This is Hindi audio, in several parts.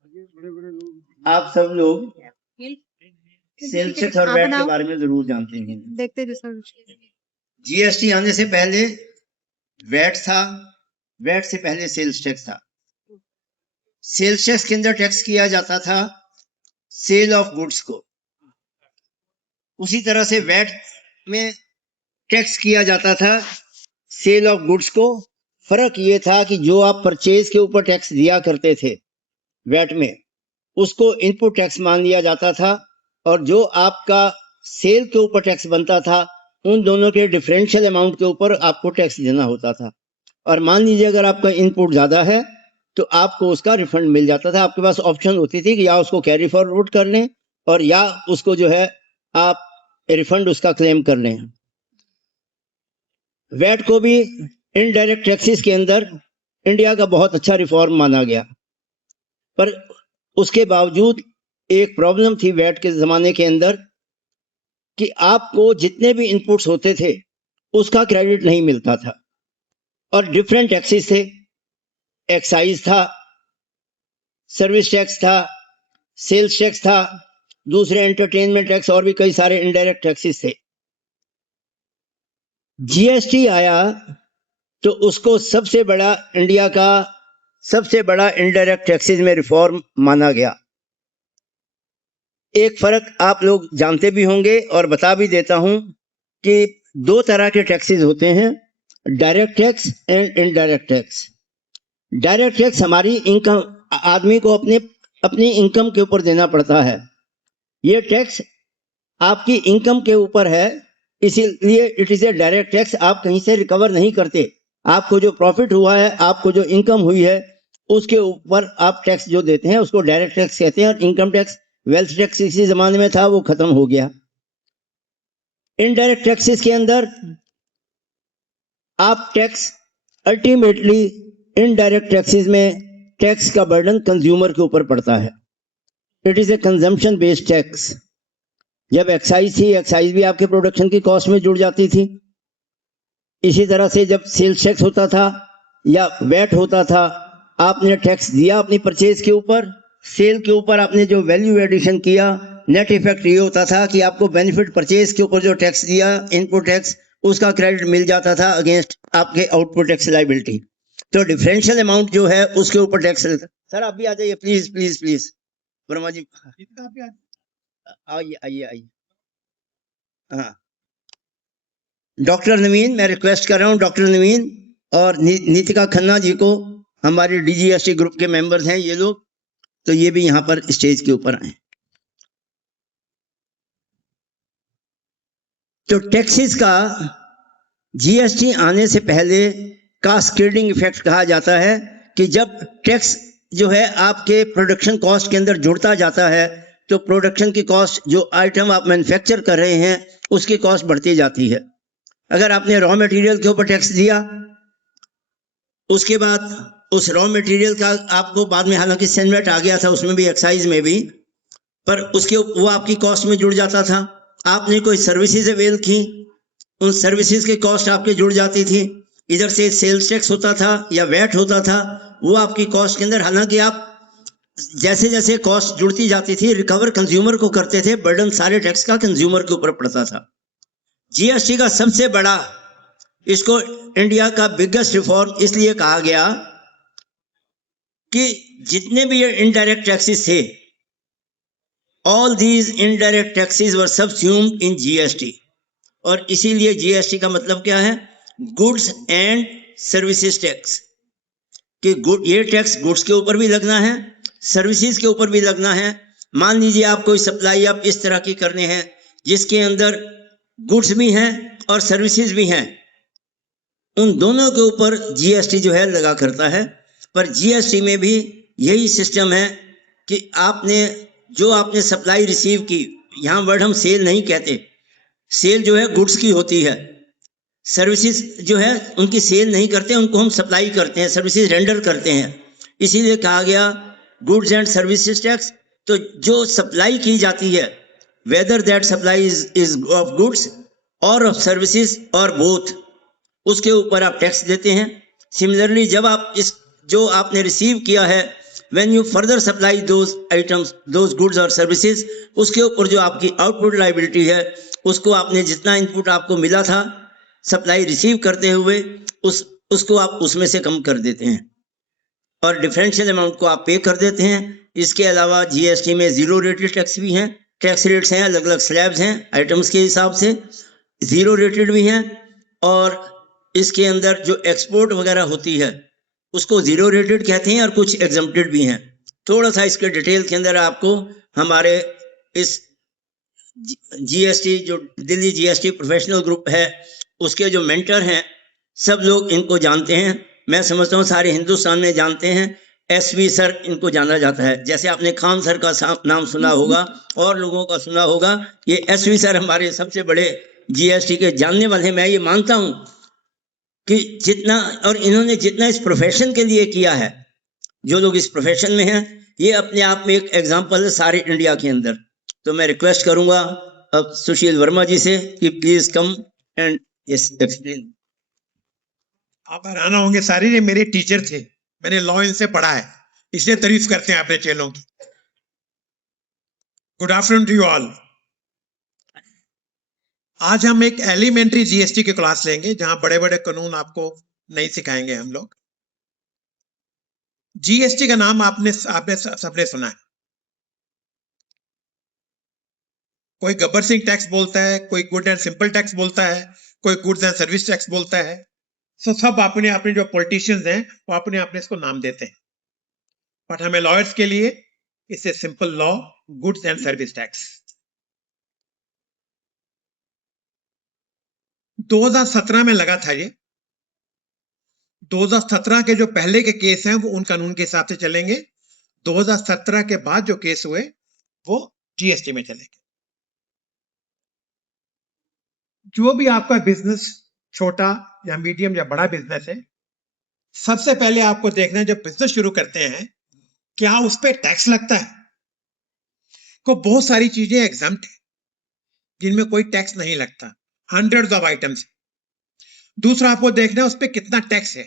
आप सब लोग सेल्स टैक्स और वैट के बारे में जरूर जानते हैं। देखते हैं जीएसटी आने से पहले वैट था, वैट से पहले सेल्स टैक्स था। सेल्स टैक्स के अंदर टैक्स किया जाता था सेल ऑफ गुड्स को, उसी तरह से वैट में टैक्स किया जाता था सेल ऑफ गुड्स को। फर्क ये था कि जो आप परचेज के ऊपर टैक्स दिया करते थे वैट में, उसको इनपुट टैक्स मान लिया जाता था, और जो आपका सेल के ऊपर टैक्स बनता था उन दोनों के डिफरेंशियल अमाउंट के ऊपर आपको टैक्स देना होता था। और मान लीजिए अगर आपका इनपुट ज्यादा है तो आपको उसका रिफंड मिल जाता था। आपके पास ऑप्शन होती थी कि या उसको कैरी फॉरवर्ड कर लें और या उसको जो है आप रिफंड उसका क्लेम कर लें। वैट को भी इनडायरेक्ट टैक्सेस के अंदर इंडिया का बहुत अच्छा रिफॉर्म माना गया, पर उसके बावजूद एक प्रॉब्लम थी वैट के जमाने के अंदर कि आपको जितने भी इनपुट्स होते थे उसका क्रेडिट नहीं मिलता था। और डिफरेंट टैक्सेस थे, एक्साइज था, सर्विस टैक्स था, सेल्स टैक्स था, दूसरे एंटरटेनमेंट टैक्स और भी कई सारे इनडायरेक्ट टैक्सेस थे। जीएसटी आया तो उसको सबसे बड़ा इंडिया का सबसे बड़ा इनडायरेक्ट टैक्सेस में रिफॉर्म माना गया। एक फर्क आप लोग जानते भी होंगे और बता भी देता हूं कि दो तरह के टैक्सेस होते हैं, direct tax and indirect tax. Direct tax हमारी इनकम, आदमी को अपनी इनकम के ऊपर देना पड़ता है। ये टैक्स आपकी इनकम के ऊपर है, इसीलिए it is a direct tax. आप कहीं से रिकवर नहीं करते, आपको जो प्रॉफिट हुआ है, आपको जो इनकम हुई है, उसके ऊपर आप टैक्स जो देते हैं उसको डायरेक्ट टैक्स कहते हैं। और इनकम टैक्स, वेल्थ टैक्स इसी जमाने में था, वो खत्म हो गया। इनडायरेक्ट टैक्सेस के अंदर आप टैक्स अल्टीमेटली इनडायरेक्ट टैक्सेस में टैक्स का बर्डन कंज्यूमर के ऊपर पड़ता है। It is a consumption based tax. जब एक्साइज थी, एक्साइज भी आपके प्रोडक्शन की कॉस्ट में जुड़ जाती थी। इसी तरह से जब सेल्स टैक्स होता था या वैट होता था, आपने टैक्स दिया अपनी परचेज के ऊपर, सेल के ऊपर आपने जो वैल्यू एडिशन किया, नेट इफेक्ट ये होता था कि आपको बेनिफिट परचेज के ऊपर जो टैक्स दिया, इनपुट टैक्स, उसका क्रेडिट मिल जाता था अगेंस्ट आपके आउटपुट टैक्स लायबिलिटी। तो डिफरेंशियल अमाउंट जो है उसके ऊपर टैक्स। सर आप भी आ जाइए प्लीज प्लीज प्लीज। वर्मा जी आइए आइए आइए। हाँ, डॉक्टर नवीन, मैं रिक्वेस्ट कर रहा हूँ डॉक्टर नवीन और नीतिका खन्ना जी को, हमारे डीजीएसटी ग्रुप के मेंबर्स हैं ये लोग, तो ये भी यहाँ पर स्टेज के ऊपर आए। तो टैक्सेस का जीएसटी आने से पहले कास्केडिंग इफेक्ट कहा जाता है कि जब टैक्स जो है आपके प्रोडक्शन कॉस्ट के अंदर जुड़ता जाता है तो प्रोडक्शन की कॉस्ट, जो आइटम आप मैन्युफैक्चर कर रहे हैं उसकी कॉस्ट बढ़ती जाती है। अगर आपने रॉ मटेरियल के ऊपर टैक्स दिया, उसके बाद उस रॉ मटेरियल का आपको बाद में, हालांकि सेनवेट आ गया था उसमें भी, एक्साइज में भी, पर उसके वो आपकी कॉस्ट में जुड़ जाता था। आपने कोई सर्विसेज अवेल की, उन सर्विसेज की कॉस्ट आपके जुड़ जाती थी। इधर से सेल्स टैक्स होता था या वैट होता था, वो आपकी कॉस्ट के अंदर, हालांकि आप जैसे जैसे कॉस्ट जुड़ती जाती थी रिकवर कंज्यूमर को करते थे, बर्डन सारे टैक्स का कंज्यूमर के ऊपर पड़ता था। जीएसटी का सबसे बड़ा, इसको इंडिया का बिगेस्ट रिफॉर्म इसलिए कहा गया कि जितने भी ये इनडायरेक्ट टैक्सेस थे, all these indirect taxes were subsumed in GST. और इसीलिए जीएसटी का मतलब क्या है, गुड्स एंड सर्विसेज टैक्स, कि ये टैक्स गुड्स के ऊपर भी लगना है, सर्विसेज के ऊपर भी लगना है। मान लीजिए आप कोई सप्लाई आप इस तरह की करने हैं जिसके अंदर गुड्स भी हैं और सर्विसेज भी हैं, उन दोनों के ऊपर जीएसटी जो है लगा करता है। पर जीएसटी में भी यही सिस्टम है कि आपने सप्लाई रिसीव की, यहाँ वर्ड हम सेल नहीं कहते, सेल जो है गुड्स की होती है, सर्विसेज जो है उनकी सेल नहीं करते, उनको हम सप्लाई करते हैं, सर्विसेज रेंडर करते हैं। इसीलिए कहा गया गुड्स एंड सर्विसेज टैक्स। तो जो सप्लाई की जाती है, whether that supply is of goods और ऑफ सर्विसेज और बोथ, उसके ऊपर आप टैक्स देते हैं। सिमिलरली जब आप जो आपने रिसीव किया है when you further supply those items, those goods और सर्विसेज, उसके ऊपर जो आपकी आउटपुट लायबिलिटी है, उसको आपने जितना इनपुट आपको मिला था सप्लाई रिसीव करते हुए, उसको आप उसमें से कम कर देते हैं और डिफरेंशियल अमाउंट को आप पे कर देते हैं। इसके अलावा जीएसटी में जीरो रेटेड टैक्स भी हैं, टैक्स रेट्स हैं, अलग अलग स्लैब्स हैं आइटम्स के हिसाब से, जीरो रेटेड भी हैं, और इसके अंदर जो एक्सपोर्ट वगैरह होती है उसको जीरो रेटेड कहते हैं और कुछ एग्जम्प्टेड भी हैं। थोड़ा सा इसके डिटेल के अंदर आपको हमारे इस जीएसटी जो दिल्ली जीएसटी प्रोफेशनल ग्रुप है उसके जो मेंटर हैं सब लोग इनको जानते हैं। मैं समझता हूँ सारे हिंदुस्तान में जानते हैं। एसवी सर इनको जाना जाता है, जैसे आपने खान सर का नाम सुना होगा और लोगों का सुना होगा। ये एसवी सर हमारे सबसे बड़े जीएसटी के जानने वाले। मैं ये मानता हूँ कि जितना और इन्होंने जितना इस प्रोफेशन के लिए किया है, जो लोग इस प्रोफेशन में हैं, ये अपने आप में एक एग्जाम्पल है सारे इंडिया के अंदर। तो मैं रिक्वेस्ट करूंगा अब सुशील वर्मा जी से कि प्लीज कम एंड एक्सप्लेन। आप हैरान होंगे, सारे ये मेरे टीचर थे, मैंने लॉ इनसे पढ़ा है, इसलिए तारीफ करते हैं अपने चेलों की। Good afternoon to you all. आज हम एक एलिमेंट्री जीएसटी की क्लास लेंगे जहां बड़े बड़े कानून आपको नहीं सिखाएंगे हम लोग। जीएसटी का नाम आपने सबने सुना है। कोई गब्बर सिंह टैक्स बोलता है, कोई गुड एंड सिंपल टैक्स बोलता है, कोई गुड्स एंड सर्विस टैक्स बोलता है। सो सब अपने अपने जो पॉलिटिशियंस हैं वो अपने अपने इसको नाम देते हैं, बट हमें लॉयर्स के लिए इसे simple law goods and service tax. 2017 में लगा था ये। 2017 के जो पहले के केस हैं वो उन कानून के हिसाब से चलेंगे, 2017 के बाद जो केस हुए वो जीएसटी में चलेंगे। जो भी आपका बिजनेस छोटा या मीडियम या बड़ा बिजनेस है, सबसे पहले आपको देखना है जब बिजनेस शुरू करते हैं क्या उस पर टैक्स लगता है। को बहुत सारी चीजें एग्जम्प्ट है जिनमें कोई टैक्स नहीं लगता, हंड्रेड्स ऑफ आइटम्स। दूसरा आपको देखना है उस पर कितना टैक्स है।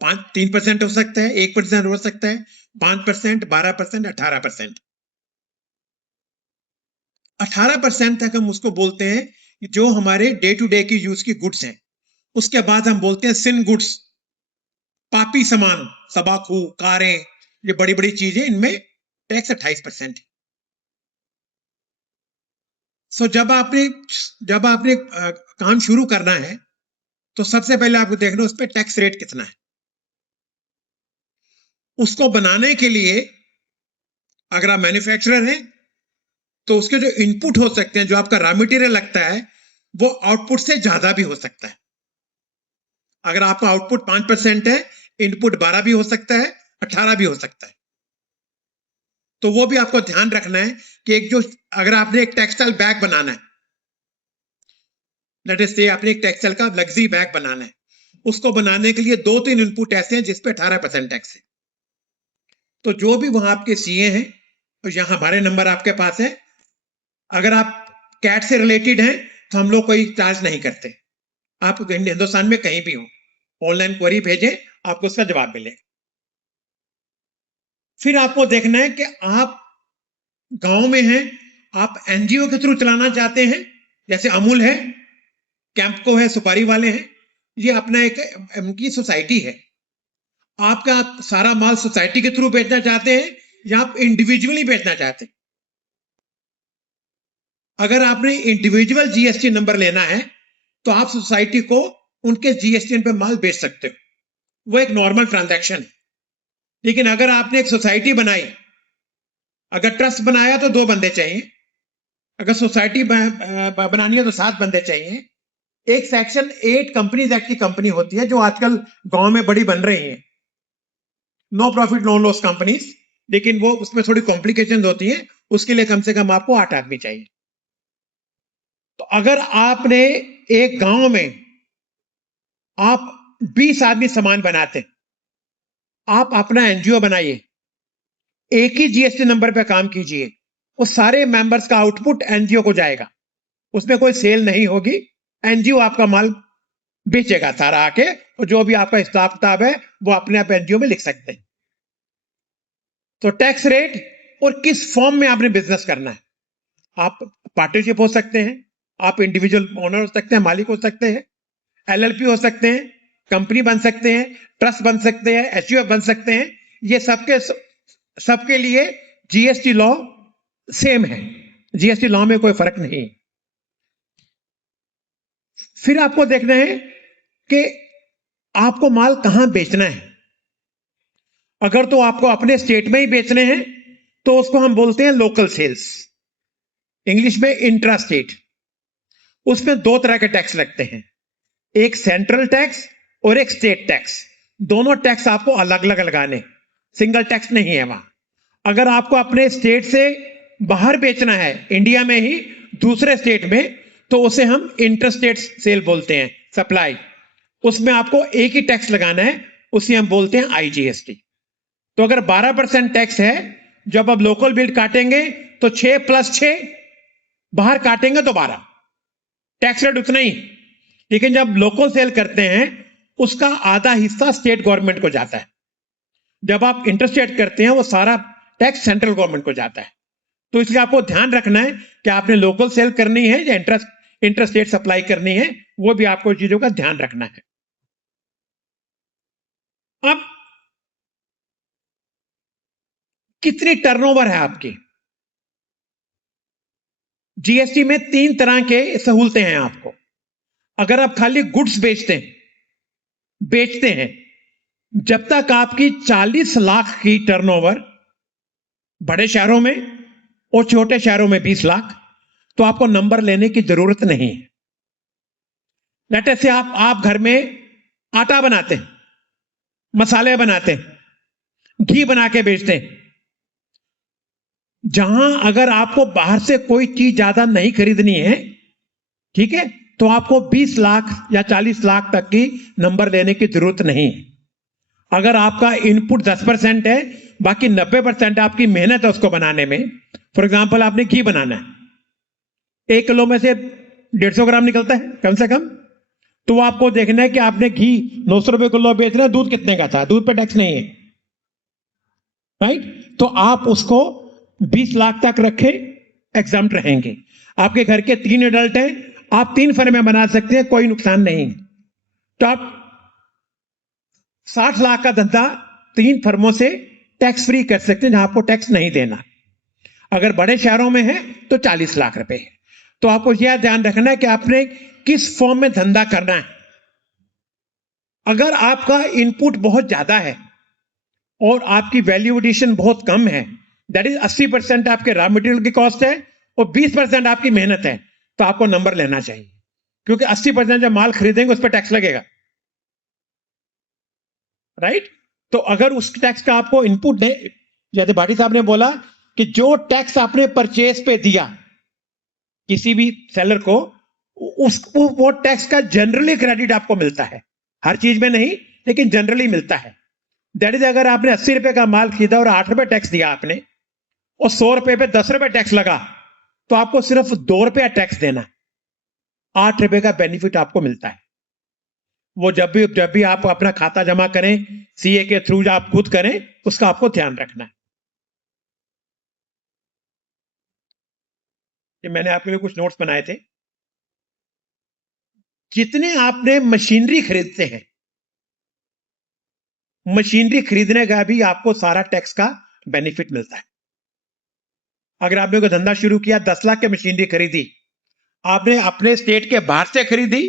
3% हो सकता है, 1% हो सकता है, 5%, 12%, 18%। 18% तक हम उसको बोलते हैं जो हमारे डे टू डे की यूज की गुड्स हैं। उसके बाद हम बोलते हैं सिन गुड्स, पापी सामान, तंबाकू, कारें, ये बड़ी बड़ी चीजें, इनमें टैक्स 28%। सो जब आपने काम शुरू करना है तो सबसे पहले आपको देखना उस पर टैक्स रेट कितना है। उसको बनाने के लिए अगर आप मैन्युफैक्चरर हैं तो उसके जो इनपुट हो सकते हैं, जो आपका रॉ मटेरियल लगता है, वो आउटपुट से ज्यादा भी हो सकता है। अगर आपका आउटपुट 5% है, इनपुट 12 भी हो सकता है, 18 भी हो सकता है। तो वो भी आपको ध्यान रखना है कि अगर आपने एक टेक्सटाइल बैग बनाना है, लेट अस से आपने एक टेक्सटाइल का लग्जरी बैग बनाना है, उसको बनाने के लिए 2-3 इनपुट ऐसे हैं जिसपे 18% टैक्स है। तो जो भी वहां आपके सीए हैं, और यहां हमारे नंबर आपके पास है, अगर आप कैट से रिलेटेड हैं तो हम लोग कोई चार्ज नहीं करते। आप हिंदुस्तान में कहीं भी हो, ऑनलाइन क्वेरी भेजें, आपको उसका जवाब मिलेगा। फिर आपको देखना है कि आप गांव में हैं, आप एनजीओ के थ्रू चलाना चाहते हैं, जैसे अमूल है, कैंपको है, सुपारी वाले हैं, ये अपना एक उनकी सोसाइटी है। आपका सारा माल सोसाइटी के थ्रू बेचना चाहते हैं या आप इंडिविजुअली बेचना चाहते हैं। अगर आपने इंडिविजुअल जीएसटी नंबर लेना है तो आप सोसाइटी को उनके जीएसटी पे माल बेच सकते हो, वो एक नॉर्मल ट्रांजैक्शन है। लेकिन अगर आपने एक सोसाइटी बनाई, अगर ट्रस्ट बनाया तो 2 बंदे चाहिए, अगर सोसाइटी बनानी है तो 7 बंदे चाहिए। एक सेक्शन 8 कंपनीज एक्ट की कंपनी होती है जो आजकल गांव में बड़ी बन रही है, no profit no loss companies, लेकिन वो उसमें थोड़ी कॉम्प्लिकेशन होती है, उसके लिए कम से कम आपको 8 आदमी चाहिए। तो अगर आपने एक गांव में आप 20 आदमी सामान बनाते, आप अपना एनजीओ बनाइए, एक ही जीएसटी नंबर पे काम कीजिए, वो सारे मेंबर्स का आउटपुट एनजीओ को जाएगा, उसमें कोई सेल नहीं होगी, एनजीओ आपका माल बेचेगा सारा आके, और जो भी आपका हिसाब किताब है वो अपने आप एनजीओ में लिख सकते हैं। तो टैक्स रेट और किस फॉर्म में आपने बिजनेस करना है। आप पार्टनरशिप हो सकते हैं, आप इंडिविजुअल ओनर हो सकते हैं, मालिक हो सकते हैं, एलएलपी हो सकते हैं, कंपनी बन सकते हैं, ट्रस्ट बन सकते हैं, एचयूएफ बन सकते हैं। ये सबके लिए जीएसटी लॉ सेम है, जीएसटी लॉ में कोई फर्क नहीं है। फिर आपको देखना है कि आपको माल कहां बेचना है। अगर तो आपको अपने स्टेट में ही बेचने हैं तो उसको हम बोलते हैं लोकल सेल्स, इंग्लिश में इंट्रा स्टेट। उसमें दो तरह के टैक्स लगते हैं, एक सेंट्रल टैक्स और एक स्टेट टैक्स। दोनों टैक्स आपको अलग अलग लगाने, सिंगल टैक्स नहीं है वहां। अगर आपको अपने स्टेट से बाहर बेचना है, इंडिया में ही दूसरे स्टेट में, तो उसे हम इंटरस्टेट सेल बोलते हैं, सप्लाई। उसमें आपको एक ही टैक्स लगाना है, उसे हम बोलते हैं आईजीएसटी। तो अगर 12% टैक्स है, जब आप लोकल बिल काटेंगे तो 6 + 6, बाहर काटेंगे तो 12, टैक्स रेट उतना ही। लेकिन जब लोकल सेल करते हैं उसका आधा हिस्सा स्टेट गवर्नमेंट को जाता है। जब आप इंटरस्टेट करते हैं वो सारा टैक्स सेंट्रल गवर्नमेंट को जाता है। तो इसलिए आपको ध्यान रखना है कि आपने लोकल सेल करनी है या इंटरस्टेट सप्लाई करनी है, वो भी आपको चीजों का ध्यान रखना है। अब कितनी टर्नओवर है आपकी। जीएसटी में 3 तरह के सहूलतें हैं आपको। अगर आप खाली गुड्स बेचते हैं, जब तक आपकी 40 लाख की टर्नओवर बड़े शहरों में और छोटे शहरों में 20 लाख, तो आपको नंबर लेने की जरूरत नहीं है। लेट से आप घर में आटा बनाते हैं, मसाले बनाते हैं, घी बना के बेचते हैं। जहां अगर आपको बाहर से कोई चीज ज्यादा नहीं खरीदनी है, ठीक है, तो आपको 20 लाख या 40 लाख तक की नंबर लेने की जरूरत नहीं है। अगर आपका इनपुट 10% है, बाकी 90% आपकी मेहनत है उसको बनाने में। फॉर एग्जाम्पल आपने घी बनाना है, 1 किलो में से 150 ग्राम निकलता है कम से कम, तो आपको देखना है कि आपने घी 900 रुपए किलो बेच रहे हैं, दूध कितने का था, दूध पे टैक्स नहीं है, राइट। तो आप उसको 20 लाख तक रखें, एग्जाम्प्ट रहेंगे। आपके घर के 3 एडल्ट हैं, आप 3 फर्में बना सकते हैं, कोई नुकसान नहीं। तो आप 60 लाख का धंधा 3 फर्मों से टैक्स फ्री कर सकते हैं, जहां आपको टैक्स नहीं देना। अगर बड़े शहरों में है तो 40 लाख रुपए है। तो आपको यह ध्यान रखना है कि आपने किस फॉर्म में धंधा करना है। अगर आपका इनपुट बहुत ज्यादा है और आपकी वैल्यू एडिशन बहुत कम है, दैट इज 80% आपके रॉ मटेरियल की कॉस्ट है और 20% आपकी मेहनत है, तो आपको नंबर लेना चाहिए, क्योंकि 80% जब माल खरीदेंगे उस पर टैक्स लगेगा, राइट। तो अगर उस टैक्स का आपको इनपुट नहीं, जैसे भाटी साहब ने बोला कि जो टैक्स आपने परचेज पे दिया किसी भी सेलर को, वो टैक्स का जनरली क्रेडिट आपको मिलता है, हर चीज में नहीं लेकिन जनरली मिलता है। दैट इज, अगर आपने 80 रुपए का माल खरीदा और 8 रुपए टैक्स दिया आपने, और 100 रुपए पे 10 रुपए टैक्स लगा, तो आपको सिर्फ 2 रुपया टैक्स देना, 8 रुपए का बेनिफिट आपको मिलता है। वो जब भी आप अपना खाता जमा करें, सीए के थ्रू आप खुद करें, उसका आपको ध्यान रखना है। ये मैंने आपके लिए कुछ नोट्स बनाए थे। जितने आपने मशीनरी खरीदते हैं, मशीनरी खरीदने का भी आपको सारा टैक्स का बेनिफिट मिलता है। अगर आपने कोई धंधा शुरू किया, 10 लाख की मशीनरी खरीदी, आपने अपने स्टेट के बाहर से खरीदी,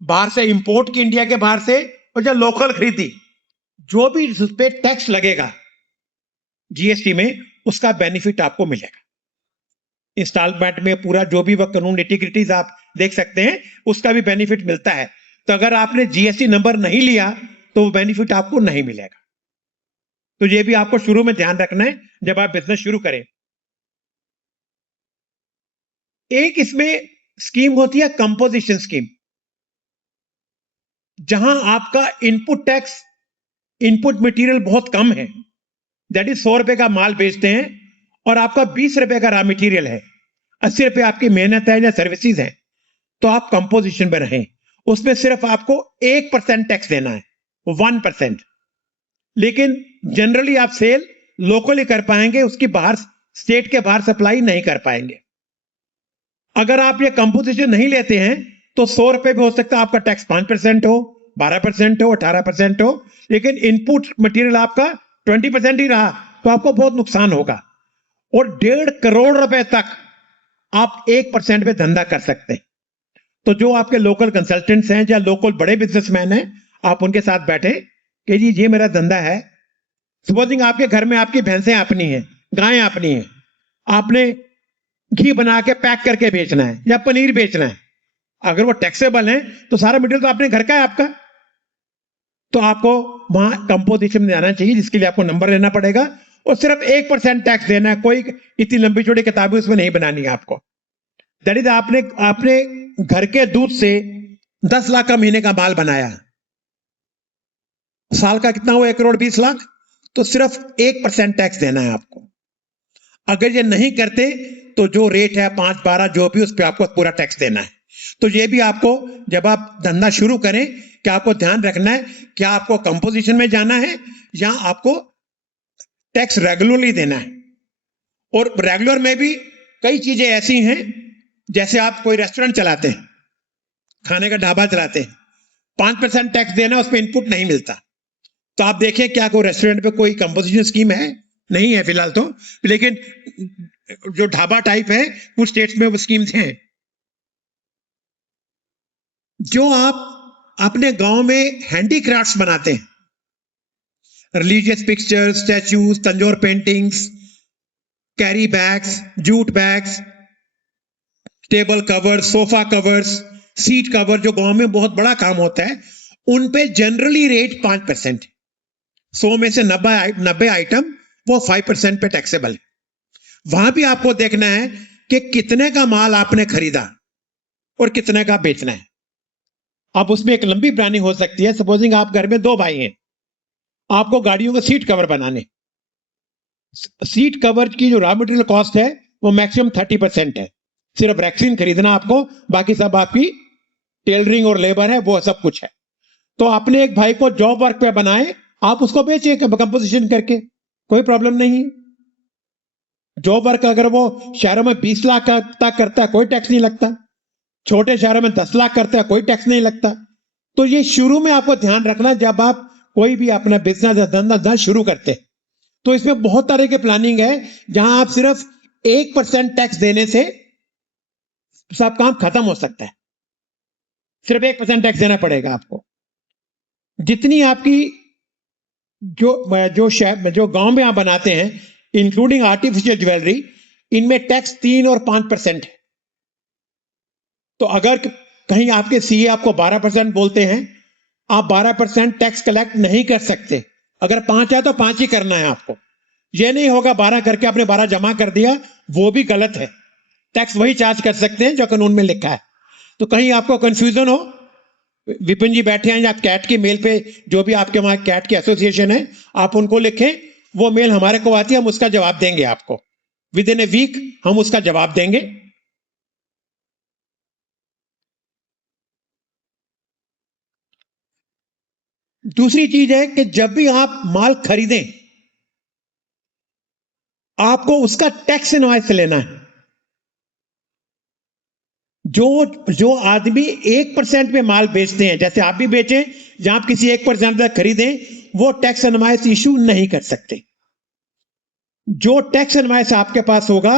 बाहर से इंपोर्ट की इंडिया के बाहर से, और जब लोकल खरीदी, जो भी उस पे टैक्स लगेगा जीएसटी में, उसका बेनिफिट आपको मिलेगा। इंस्टॉलमेंट में पूरा जो भी वह कानून निटी-ग्रिटीज आप देख सकते हैं, उसका भी बेनिफिट मिलता है। तो अगर आपने जीएसटी नंबर नहीं लिया तो वो बेनिफिट आपको नहीं मिलेगा। तो ये भी आपको शुरू में ध्यान रखना है जब आप बिजनेस शुरू करें। एक इसमें स्कीम होती है कंपोजिशन स्कीम, जहां आपका इनपुट टैक्स, इनपुट मटेरियल बहुत कम है, दैट इज 100 रुपए का माल बेचते हैं और आपका 20 रुपए का रॉ मटेरियल है, 80 रुपए आपकी मेहनत है या सर्विसेज है, तो आप कंपोजिशन में रहें। उसमें सिर्फ आपको 1% टैक्स देना है, 1%। लेकिन जनरली आप सेल लोकली कर पाएंगे, उसकी बाहर स्टेट के बाहर सप्लाई नहीं कर पाएंगे। अगर आप ये कंपोजिशन नहीं लेते हैं तो 100 रुपए भी हो सकता है आपका टैक्स 5% हो, 12% हो, 18% हो, लेकिन इनपुट मटेरियल आपका 20% ही रहा तो आपको बहुत नुकसान होगा। और 1.5 करोड़ रुपए तक आप 1% पे धंधा कर सकते हैं। तो जो आपके लोकल कंसल्टेंट्स हैं या लोकल बड़े बिजनेसमैन हैं, आप उनके साथ बैठे कि जी ये मेरा धंधा है। सपोजिंग आपके घर में आपकी भैंसें अपनी हैं, गायें अपनी हैं, आपने घी बना के पैक करके बेचना है या पनीर बेचना है, अगर वो टैक्सेबल है तो सारा मटेरियल तो अपने घर का है आपका, तो आपको वहां कंपोजिशन में जाना चाहिए, जिसके लिए आपको नंबर लेना पड़ेगा और सिर्फ 1% टैक्स देना है। कोई इतनी लंबी चौड़ी किताबें उसमें नहीं बनानी है आपको। दैट इज आपने घर के दूध से 10 लाख का महीने का माल बनाया, साल का कितना हुआ 1 करोड़ 20 लाख, तो सिर्फ 1% टैक्स देना है आपको। अगर ये नहीं करते तो जो रेट है 5, 12 जो भी, उस पर आपको पूरा टैक्स देना है। तो ये भी आपको जब आप धंधा शुरू करें कि आपको ध्यान रखना है कि आपको कंपोजिशन में जाना है या आपको टैक्स रेगुलरली देना है। और रेगुलर में भी कई चीजें ऐसी हैं, जैसे आप कोई रेस्टोरेंट चलाते हैं, खाने का ढाबा चलाते हैं, 5% टैक्स देना, उसमें इनपुट नहीं मिलता, तो आप देखें क्या कोई रेस्टोरेंट पे कोई कंपोजिशन स्कीम है? नहीं है फिलहाल तो, लेकिन जो ढाबा टाइप है कुछ स्टेट्स में वो स्कीम्स हैं। जो आप अपने गांव में हैंडीक्राफ्ट्स बनाते हैं, religious pictures, statues, Tanjore paintings, carry bags, jute bags, table cover, sofa covers, seat cover, जो गांव में बहुत बड़ा काम होता है, उन पे जनरली रेट 5%। 100 में से 90 आइटम वो 5% पे टैक्सेबल है। वहां भी आपको देखना है कि कितने का माल आपने खरीदा और कितने का बेचना है। अब उसमें एक लंबी प्लानिंग हो सकती है। सपोजिंग आप घर में 2 भाई हैं, आपको गाड़ियों का सीट कवर बनाने, सीट कवर की जो रॉ मटेरियल कॉस्ट है वो मैक्सिमम 30% है। सिर्फ रैक्सीन खरीदना आपको, बाकी सब आपकी टेलरिंग और लेबर है, वो सब कुछ है। तो अपने एक भाई को जॉब वर्क पे बनाए, आप उसको बेचिए कंपोजिशन करके, कोई प्रॉब्लम नहीं है। जॉब वर्क अगर वो शहरों में 20 लाख तक करता है, कोई टैक्स नहीं लगता। छोटे शहरों में 10 लाख करता है, कोई टैक्स नहीं लगता। तो ये शुरू में आपको ध्यान रखना, जब आप कोई भी अपना बिजनेस या धंधा शुरू करते हैं, तो इसमें बहुत तरह की प्लानिंग है, जहां आप सिर्फ 1% टैक्स देने से सब काम खत्म हो सकता है। सिर्फ 1% टैक्स देना पड़ेगा आपको। जितनी आपकी जो गांव में आप बनाते हैं, इंक्लूडिंग आर्टिफिशियल ज्वेलरी, इनमें टैक्स 3 और 5% है। तो अगर कहीं आपके सीए आपको 12% बोलते हैं, आप 12% टैक्स कलेक्ट नहीं कर सकते। अगर 5 है तो 5 ही करना है आपको। यह नहीं होगा 12 करके आपने 12 जमा कर दिया, वो भी गलत है। टैक्स वही चार्ज कर सकते हैं जो कानून में लिखा है। तो कहीं आपको कंफ्यूजन हो, विपिन जी बैठे हैं, आप कैट की मेल पे, जो भी आपके वहां कैट की एसोसिएशन है, आप उनको लिखें, वो मेल हमारे को आती है, हम उसका जवाब देंगे आपको। विद इन ए वीक हम उसका जवाब देंगे। दूसरी चीज है कि जब भी आप माल खरीदें, आपको उसका टैक्स इनवॉइस लेना है। जो आदमी 1% पे माल बेचते हैं, जैसे आप भी बेचें, जहां आप किसी 1% तक खरीदें, वो टैक्स इनवॉइस इशू नहीं कर सकते। जो टैक्स इनवॉइस आपके पास होगा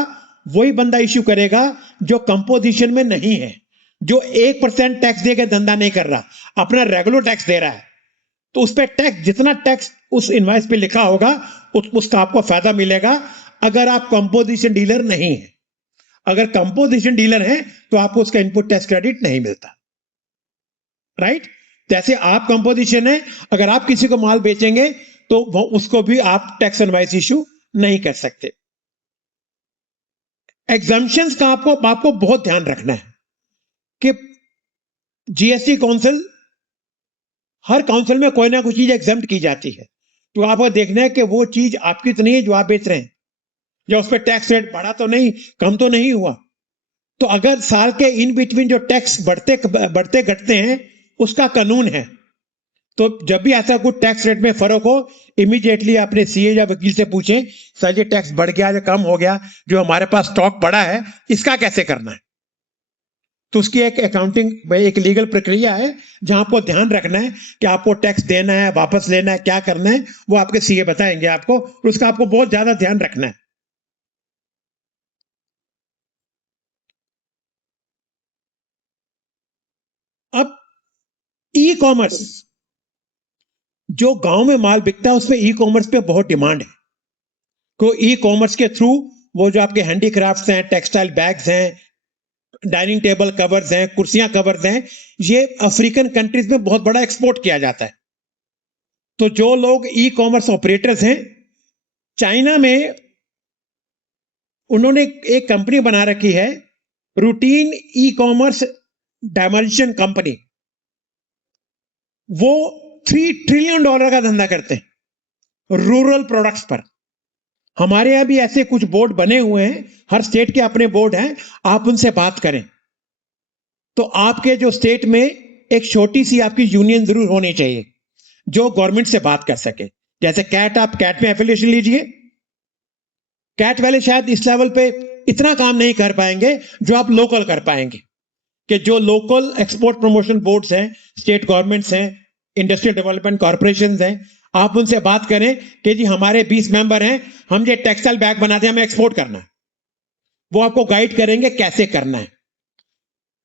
वही बंदा इश्यू करेगा जो कंपोजिशन में नहीं है, जो 1% टैक्स देकर धंधा नहीं कर रहा, अपना रेगुलर टैक्स दे रहा है। तो उस पर टैक्स, जितना टैक्स उस इनवॉइस पे लिखा होगा उसका आपको फायदा मिलेगा। अगर आप कंपोजिशन डीलर नहीं है, अगर कंपोजिशन डीलर है तो आपको उसका इनपुट टैक्स क्रेडिट नहीं मिलता। राइट? जैसे आप कंपोजिशन है, अगर आप किसी को माल बेचेंगे तो वो उसको भी आप टैक्स इनवॉइस इशू नहीं कर सकते। एग्जम्पशंस का आपको बहुत ध्यान रखना है कि जीएसटी काउंसिल, हर काउंसिल में कोई ना कोई चीज एग्जम्प्ट की जाती है। तो आपको देखना है कि वो चीज आपकी तो नहीं है जो आप बेच रहे हैं, या उस पर टैक्स रेट बढ़ा तो नहीं, कम तो नहीं हुआ। तो अगर साल के इन बिटवीन जो टैक्स बढ़ते घटते हैं, उसका कानून है, तो जब भी ऐसा कुछ टैक्स रेट में फर्क हो, इमीडिएटली अपने सीए या वकील से पूछें, सर ये टैक्स बढ़ गया या कम हो गया, जो हमारे पास स्टॉक पड़ा है इसका कैसे करना है। तो उसकी एक अकाउंटिंग एक लीगल प्रक्रिया है जहां आपको ध्यान रखना है कि आपको टैक्स देना है, वापस लेना है, क्या करना है, वो आपके सीए बताएंगे आपको, और उसका आपको बहुत ज्यादा ध्यान रखना है। अब ई कॉमर्स, जो गांव में माल बिकता है उसमें ई कॉमर्स पे बहुत डिमांड है। तो ई कॉमर्स के थ्रू वो जो आपके हैंडीक्राफ्ट्स हैं, टेक्सटाइल बैग्स हैं, डाइनिंग टेबल कवर्स हैं, कुर्सियां कवर्स हैं, ये अफ्रीकन कंट्रीज में बहुत बड़ा एक्सपोर्ट किया जाता है। तो जो लोग ई कॉमर्स ऑपरेटर्स हैं, चाइना में उन्होंने एक कंपनी बना रखी है, routine e commerce dimension company. वो $3 ट्रिलियन का धंधा करते हैं रूरल प्रोडक्ट्स पर। हमारे यहां भी ऐसे कुछ बोर्ड बने हुए हैं, हर स्टेट के अपने बोर्ड हैं, आप उनसे बात करें। तो आपके जो स्टेट में एक छोटी सी आपकी यूनियन जरूर होनी चाहिए जो गवर्नमेंट से बात कर सके। जैसे कैट, आप कैट में एफिलिएशन लीजिए। कैट वाले शायद इस लेवल पे इतना काम नहीं कर पाएंगे जो आप लोकल कर पाएंगे, कि जो लोकल एक्सपोर्ट प्रमोशन बोर्ड्स हैं, स्टेट गवर्नमेंट्स हैं, इंडस्ट्रियल डेवलपमेंट कॉर्पोरेशंस हैं, आप उनसे बात करें कि जी हमारे 20 मेंबर हैं, हम ये टेक्सटाइल बैग बनाते हैं, हमें एक्सपोर्ट करना है। वो आपको गाइड करेंगे कैसे करना है।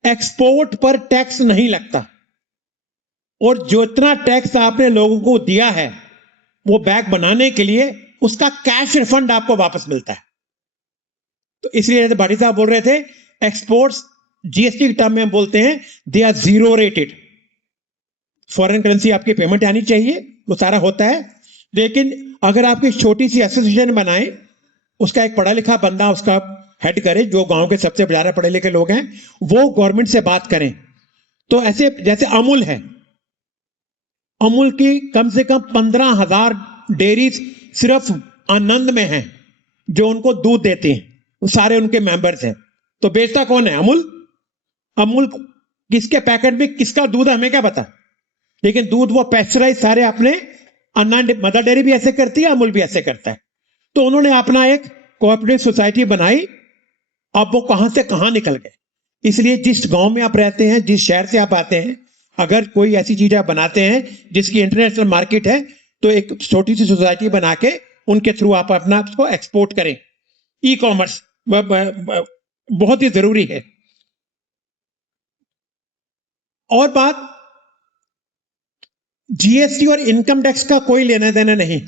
एक्सपोर्ट पर टैक्स नहीं लगता, और जितना टैक्स आपने लोगों को दिया है वो बैग बनाने के लिए, उसका कैश रिफंड आपको वापस मिलता है। तो इसलिए भाटी साहब बोल रहे थे, एक्सपोर्ट्स जीएसटी के टर्म में हम बोलते हैं they are zero rated. Foreign currency आपकी पेमेंट आनी चाहिए, वो सारा होता है। लेकिन अगर आपकी छोटी सी एसोसिएशन बनाए, उसका एक पढ़ा लिखा बंदा उसका हेड करे, जो गांव के सबसे ज्यादा पढ़े लिखे लोग हैं, वो गवर्नमेंट से बात करें। तो ऐसे जैसे अमूल है, अमूल की कम से कम 15,000 डेयरी सिर्फ आनंद में हैं जो उनको दूध देते हैं, वो सारे उनके मेंबर्स हैं। तो बेचता कौन है? अमूल। अमूल किसके पैकेट में किसका दूध है हमें क्या पता, लेकिन दूध वो पैस्चराइज सारे अपने आनंद, मदर डेयरी भी ऐसे करती है, अमूल भी ऐसे करता है। तो उन्होंने अपना एक कोऑपरेटिव सोसाइटी बनाई। अब वो कहां से कहां निकल गए। इसलिए जिस गांव में आप रहते हैं, जिस शहर से आप आते हैं, अगर कोई ऐसी चीज आप बनाते हैं जिसकी इंटरनेशनल मार्केट है, तो एक छोटी सी सोसाइटी बना के उनके थ्रू आप अपना उसको एक्सपोर्ट करें। ई कॉमर्स बहुत ही जरूरी है। और बात, जीएसटी और इनकम टैक्स का कोई लेना देना नहीं।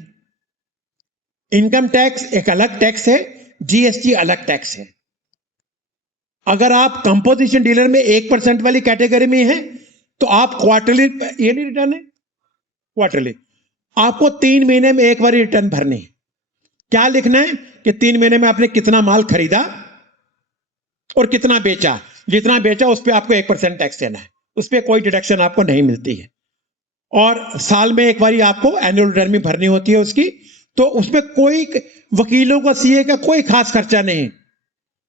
इनकम टैक्स एक अलग टैक्स है, जीएसटी अलग टैक्स है। अगर आप कंपोजिशन डीलर में 1% वाली कैटेगरी में हैं, तो आप क्वार्टरली, ये नहीं रिटर्न है क्वार्टरली, आपको 3 महीने में एक बार रिटर्न भरनी है। क्या लिखना है कि 3 महीने में आपने कितना माल खरीदा और कितना बेचा। जितना बेचा उस पर आपको 1% टैक्स देना है, उस पर कोई डिडक्शन आपको नहीं मिलती है। और साल में एक बार आपको एनुअल रिटर्न भी भरनी होती है उसकी। तो उसमें कोई वकीलों का, सीए का कोई खास खर्चा नहीं।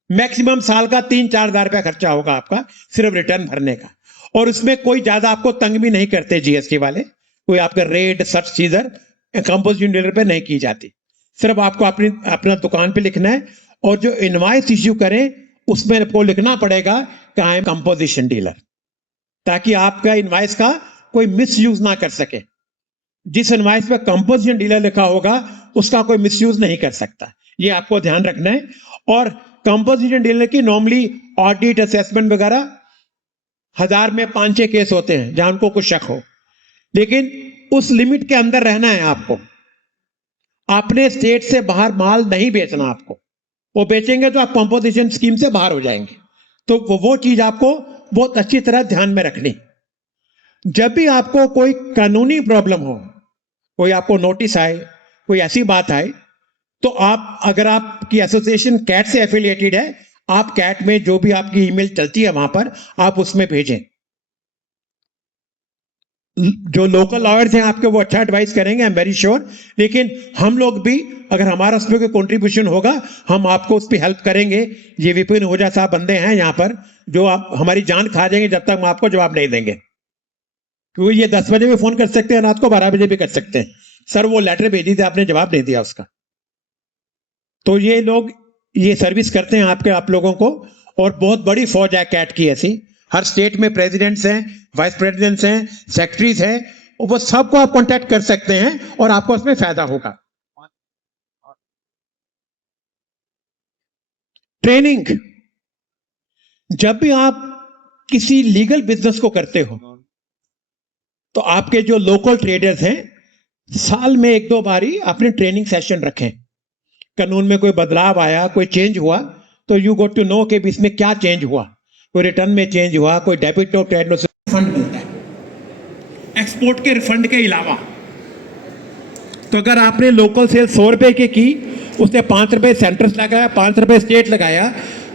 मैक्सिमम साल का 3-4 हजार रुपया खर्चा होगा आपका सिर्फ रिटर्न भरने का। और उसमें कोई ज्यादा आपको तंग भी नहीं करते जीएसटी वाले, कोई आपका रेट सर्च चीजर कंपोजिशन डीलर पे नहीं की जाती। सिर्फ आपको अपना दुकान पे लिखना है, और जो इनवॉइस इश्यू करें उसमें आपको लिखना पड़ेगा कि आई एम कंपोजिशन डीलर, ताकि आपका इनवॉइस का कोई मिसयूज ना कर सके। जिस इनवॉइस पे कंपोजिशन डीलर लिखा होगा उसका कोई मिसयूज नहीं कर सकता, ये आपको ध्यान रखना है। और कंपोजिशन डीलर की नॉर्मली ऑडिट, असेसमेंट वगैरह 1000 में 5-6 केस होते हैं जहां उनको कुछ शक हो, लेकिन उस लिमिट के अंदर रहना है आपको। अपने स्टेट से बाहर माल नहीं बेचना आपको, वो बेचेंगे तो आप कंपोजिशन स्कीम से बाहर हो जाएंगे। तो वो चीज आपको बहुत अच्छी तरह ध्यान में रखनी। जब भी आपको कोई कानूनी प्रॉब्लम हो, कोई आपको नोटिस आए, कोई ऐसी बात आए, तो आप, अगर आपकी एसोसिएशन कैट से एफिलिएटेड है, आप कैट में जो भी आपकी ईमेल चलती है वहां पर आप उसमें भेजें। जो लोकल लॉयर्स हैं आपके, वो अच्छा एडवाइस करेंगे, आई एम वेरी श्योर। लेकिन हम लोग भी, अगर हमारा उसमें कोई कंट्रीब्यूशन होगा, हम आपको उस पर हेल्प करेंगे। ये विपिन ओझा साहब बंदे हैं यहाँ पर जो आप हमारी जान खा जाएंगे जब तक हम आपको जवाब नहीं देंगे। क्योंकि ये 10 बजे भी फोन कर सकते हैं, रात को 12 बजे भी कर सकते हैं, सर वो लेटर भेजी थी आपने जवाब नहीं दिया उसका। तो ये लोग ये सर्विस करते हैं आप लोगों को, और बहुत बड़ी फौज है कैट की ऐसी, हर स्टेट में प्रेसिडेंट्स हैं, वाइस प्रेसिडेंट्स हैं, सेक्रेटरीज हैं, वो सबको आप कांटेक्ट कर सकते हैं और आपको उसमें फायदा होगा। ट्रेनिंग, जब भी आप किसी लीगल बिजनेस को करते हो तो आपके जो लोकल ट्रेडर्स हैं साल में 1-2 बारी अपने ट्रेनिंग सेशन रखें। कानून में कोई बदलाव आया, कोई चेंज हुआ, तो यू गोट टू नो कि इसमें क्या चेंज हुआ, कोई रिटर्न में चेंज हुआ, कोई डेबिट और क्रेडिट से रिफंड मिलता है एक्सपोर्ट के रिफंड के अलावा। तो अगर आपने लोकल सेल 100 रुपए की उसने 5 रुपए सेंट्रल लगाया, 5 रुपए स्टेट लगाया,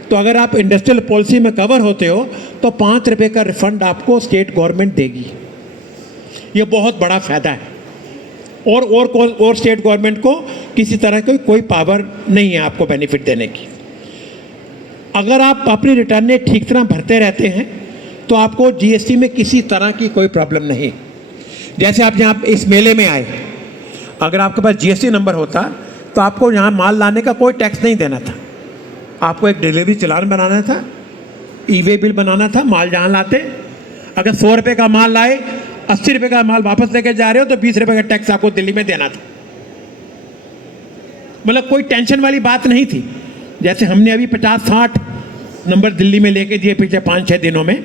तो अगर आप इंडस्ट्रियल पॉलिसी में कवर होते हो तो 5 रुपए का रिफंड आपको स्टेट गवर्नमेंट देगी। ये बहुत बड़ा फायदा है, और स्टेट गवर्नमेंट को किसी तरह की कोई पावर नहीं है आपको बेनिफिट देने की। अगर आप अपनी रिटर्नें ठीक तरह भरते रहते हैं तो आपको जीएसटी में किसी तरह की कोई प्रॉब्लम नहीं। जैसे आप यहाँ इस मेले में आए, अगर आपके पास जीएसटी नंबर होता तो आपको यहाँ माल लाने का कोई टैक्स नहीं देना था, आपको एक डिलीवरी चालान बनाना था, ई-वे बिल बनाना था। माल जहाँ लाते, अगर 100 रुपये का माल लाए, 80 रुपये का माल वापस लेके जा रहे हो तो 20 रुपये का टैक्स आपको दिल्ली में देना था। मतलब कोई टेंशन वाली बात नहीं थी। जैसे हमने अभी 50-60 नंबर दिल्ली में लेके दिए पिछले 5-6 दिनों में,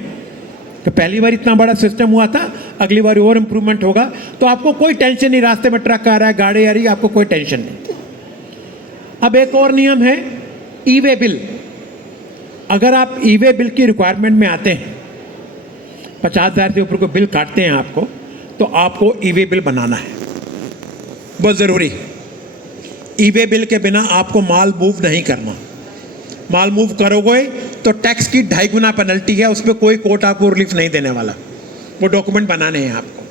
तो पहली बार इतना बड़ा सिस्टम हुआ था, अगली बार और इम्प्रूवमेंट होगा, तो आपको कोई टेंशन नहीं। रास्ते में ट्रक आ रहा है, गाड़ी आ रही है, आपको कोई टेंशन नहीं। अब एक और नियम है ई-वे बिल। अगर आप ई-वे बिल की रिक्वायरमेंट में आते हैं, 50,000 से ऊपर को बिल काटते हैं आपको, तो आपको ई-वे बिल बनाना है, बहुत ज़रूरी। ई-वे बिल के बिना आपको माल मूव नहीं करना। माल मूव करोगे तो टैक्स की 2.5 गुना पेनल्टी है, उसमें कोई कोर्ट आपको रिलीफ नहीं देने वाला। वो डॉक्यूमेंट बनाने हैं आपको।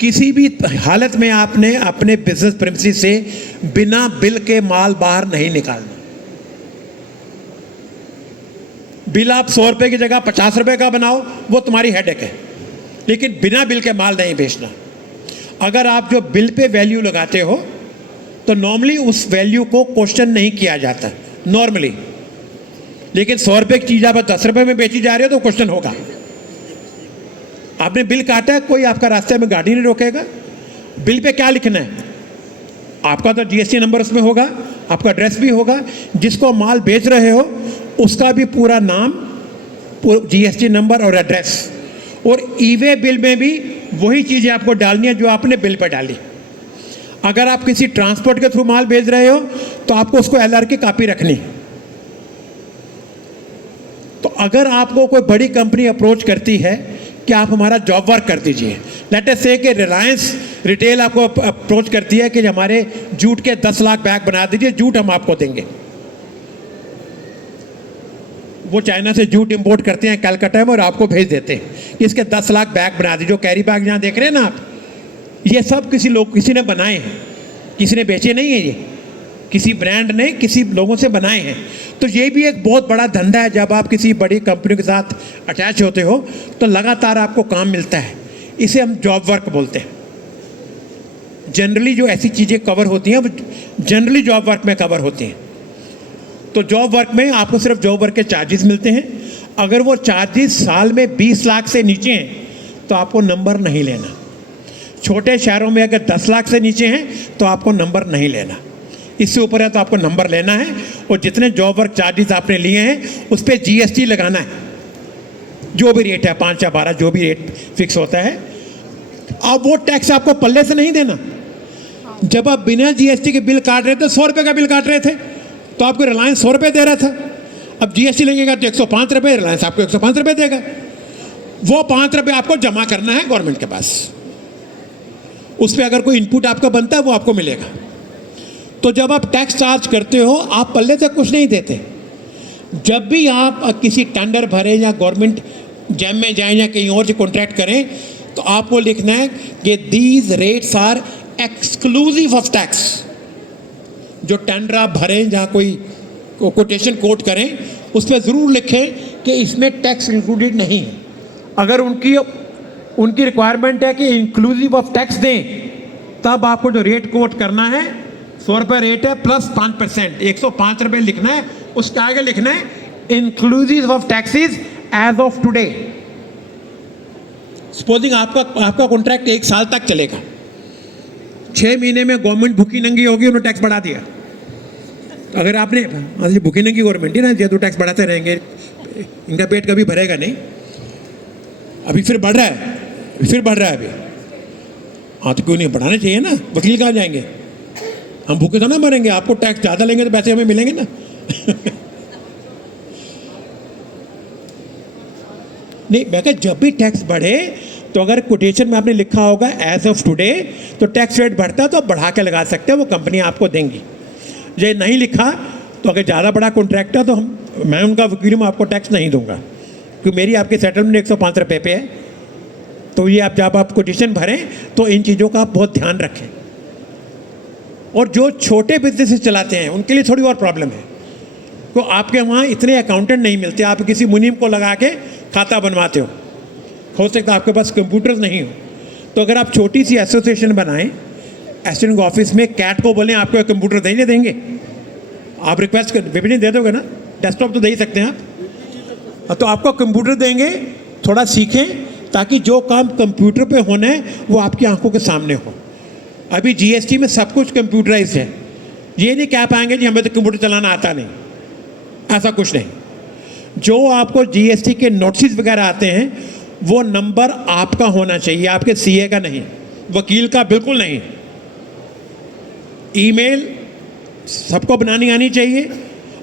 किसी भी हालत में आपने अपने बिजनेस प्रेमिसेस से बिना बिल के माल बाहर नहीं निकालना। बिल आप 100 रुपये की जगह 50 रुपये का बनाओ, वो तुम्हारी हेडेक है, लेकिन बिना बिल के माल नहीं बेचना। अगर आप जो बिल पे वैल्यू लगाते हो तो नॉर्मली उस वैल्यू को क्वेश्चन नहीं किया जाता नॉर्मली, लेकिन 100 रुपये की चीज़ आप 10 रुपये में बेची जा रहे हो तो क्वेश्चन होगा। आपने बिल काटा है, कोई आपका रास्ते में गाड़ी नहीं रोकेगा। बिल पे क्या लिखना है, आपका तो जीएसटी नंबर उसमें होगा, आपका एड्रेस भी होगा, जिसको माल बेच रहे हो उसका भी पूरा नाम, जीएसटी नंबर और एड्रेस। और ई-वे बिल में भी वही चीज़ें आपको डालनी है जो आपने बिल पर डाली। अगर आप किसी ट्रांसपोर्ट के थ्रू माल भेज रहे हो तो आपको उसको एलआर की कॉपी रखनी। तो अगर आपको कोई बड़ी कंपनी अप्रोच करती है कि आप हमारा जॉब वर्क कर दीजिए, लेट अस से कि रिलायंस रिटेल आपको अप्रोच करती है कि हमारे जूट के 10 लाख बैग बना दीजिए, जूट हम आपको देंगे। वो चाइना से जूट इंपोर्ट करते हैं कलकत्ता में और आपको भेज देते हैं, इसके 10 लाख बैग बना दीजिए। जो कैरी बैग यहाँ देख रहे हैं ना आप, ये सब किसी ने बनाए हैं, किसी ने बेचे नहीं है, ये किसी ब्रांड ने किसी लोगों से बनाए हैं। तो ये भी एक बहुत बड़ा धंधा है। जब आप किसी बड़ी कंपनी के साथ अटैच होते हो तो लगातार आपको काम मिलता है, इसे हम जॉब वर्क बोलते हैं। जनरली जो ऐसी चीज़ें कवर होती हैं वो जनरली जॉब वर्क में कवर होती हैं। तो जॉब वर्क में आपको सिर्फ जॉब वर्क के चार्जेस मिलते हैं। अगर वो चार्जेस साल में 20 लाख से नीचे हैं तो आपको नंबर नहीं लेना। छोटे शहरों में अगर 10 लाख से नीचे हैं तो आपको नंबर नहीं लेना, इससे ऊपर है तो आपको नंबर लेना है। और जितने जॉब वर्क चार्जेस आपने लिए हैं उस पर जीएसटी लगाना है, जो भी रेट है 5 या 12 जो भी रेट फिक्स होता है। अब वो टैक्स आपको पल्ले से नहीं देना। जब आप बिना जीएसटी के बिल काट रहे थे, 100 रुपये का बिल काट रहे थे, तो आपको रिलायंस 100 रुपये दे रहा था। अब जीएसटी लगेगा तो 105 रुपये, रिलायंस आपको 105 रुपये देगा। वो 5 रुपये आपको जमा करना है गवर्नमेंट के पास। उस पर अगर कोई इनपुट आपका बनता है वो आपको मिलेगा। तो जब आप टैक्स चार्ज करते हो आप पल्ले से कुछ नहीं देते। जब भी आप किसी टेंडर भरें या गवर्नमेंट जैम में जाएं या कहीं और से कॉन्ट्रैक्ट करें तो आपको लिखना है कि these rates are exclusive of tax. जो टेंडर आप भरें या कोई कोटेशन कोट करें उस पर ज़रूर लिखें कि इसमें टैक्स इंक्लूडेड नहीं है। अगर उनकी उनकी रिक्वायरमेंट है कि इंक्लूसिव ऑफ टैक्स दें, तब आपको जो रेट कोट करना है 100 रुपये रेट है प्लस 5%, 105 रुपये लिखना है, उसके आगे लिखना है inclusive of taxes as of today. Supposing आपका कॉन्ट्रैक्ट 1 साल तक चलेगा, 6 महीने में गवर्नमेंट भूखी नंगी होगी, उन्होंने टैक्स बढ़ा दिया। तो अगर आपने भूखी नंगी गवर्नमेंट ही ना दिया तो टैक्स बढ़ाते रहेंगे, इनका पेट कभी भरेगा नहीं। अभी फिर बढ़ रहा है अभी। हाँ तो क्यों नहीं, बढ़ाने चाहिए ना, वकील कहाँ जाएंगे, हम भूखे तो ना मरेंगे, आपको टैक्स ज़्यादा लेंगे तो पैसे हमें मिलेंगे ना। नहीं, मैं कहा जब भी टैक्स बढ़े तो अगर कोटेशन में आपने लिखा होगा एज ऑफ टुडे, तो टैक्स रेट बढ़ता है तो आप बढ़ा के लगा सकते हो, वो कंपनी आपको देंगी। ये नहीं लिखा तो अगर ज़्यादा बड़ा कॉन्ट्रैक्ट है तो मैं उनका वकील हूँ, आपको टैक्स नहीं दूंगा, क्योंकि मेरी आपके सेटलमेंट 105 रुपये पे है। तो ये आप जब आप कोटेशन भरें तो इन चीज़ों का आप बहुत ध्यान रखें। और जो छोटे बिजनेसेस चलाते हैं उनके लिए थोड़ी और प्रॉब्लम है, तो आपके वहाँ इतने अकाउंटेंट नहीं मिलते, आप किसी मुनीम को लगा के खाता बनवाते हो सकता है आपके पास कंप्यूटर्स नहीं हो। तो अगर आप छोटी सी एसोसिएशन बनाएं, एसोसिएशन के ऑफिस में कैट को बोलें आपको कंप्यूटर देंगे, आप रिक्वेस्ट कर विभिन्न दे दोगे ना, डेस्कटॉप तो दे ही सकते हैं आप, तो आपको कंप्यूटर देंगे, थोड़ा सीखें ताकि जो काम कंप्यूटर पे होना है वो आपकी आंखों के सामने हो। अभी जीएसटी में सब कुछ कंप्यूटराइज है, ये नहीं कह पाएंगे जी हमें तो कंप्यूटर चलाना आता नहीं, ऐसा कुछ नहीं। जो आपको जीएसटी के नोटिस वगैरह आते हैं वो नंबर आपका होना चाहिए, आपके सीए का नहीं, वकील का बिल्कुल नहीं। ईमेल सबको बनानी आनी चाहिए,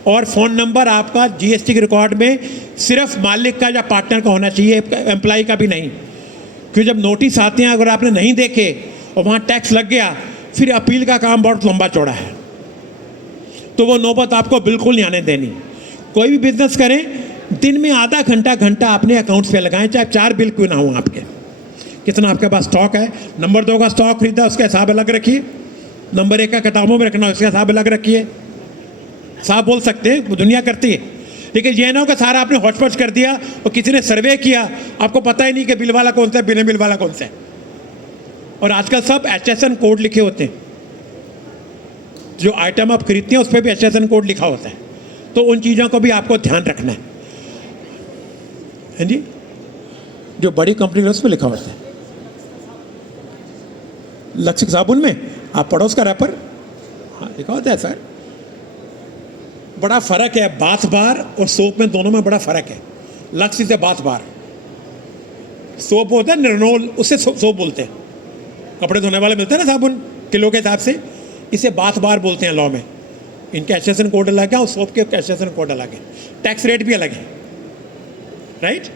और फ़ोन नंबर आपका जीएसटी के रिकॉर्ड में सिर्फ मालिक का या पार्टनर का होना चाहिए, एम्प्लॉय का भी नहीं। क्योंकि जब नोटिस आते हैं अगर आपने नहीं देखे और वहाँ टैक्स लग गया, फिर अपील का काम बहुत लंबा चौड़ा है, तो वो नौबत आपको बिल्कुल नहीं आने देनी। कोई भी बिजनेस करें, दिन में आधा घंटा अपने अकाउंट्स पे लगाएं, चाहे 4 बिल क्यों ना हो आपके, कितना आपके पास स्टॉक है, नंबर 2 का स्टॉक खरीदा उसका हिसाब अलग रखिए, नंबर 1 का किताबों में रखना उसका हिसाब अलग रखिए। साहब बोल सकते हैं, वो दुनिया करती है, लेकिन ये ना हो कि सारा आपने हॉटस्पॉट कर दिया और किसी ने सर्वे किया, आपको पता ही नहीं कि बिल वाला कौन सा है, बिना बिल वाला कौन सा है। और आजकल सब HSN कोड लिखे होते हैं, जो आइटम आप खरीदते हैं उस पर भी HSN कोड लिखा होता है, तो उन चीज़ों को भी आपको ध्यान रखना है जी। जो बड़ी कंपनी है उसमें लिखा होता है, लक्ष्य साबुन में आप पढ़ो उसका रैपर, हाँ लिखा होता है सर। बड़ा फ़र्क है बाथ बार और सोप में, दोनों में बड़ा फ़र्क है। लक्ष्य से बाथ बार, सोप होता है निर्नोल, उससे सोप बोलते हैं, कपड़े धोने वाले मिलते हैं ना साबुन किलो के हिसाब से, इसे बाथ बार बोलते हैं लॉ में। इनके HSN कोड अलग है और सोप के HSN कोड अलग है, टैक्स रेट भी अलग है, राइट।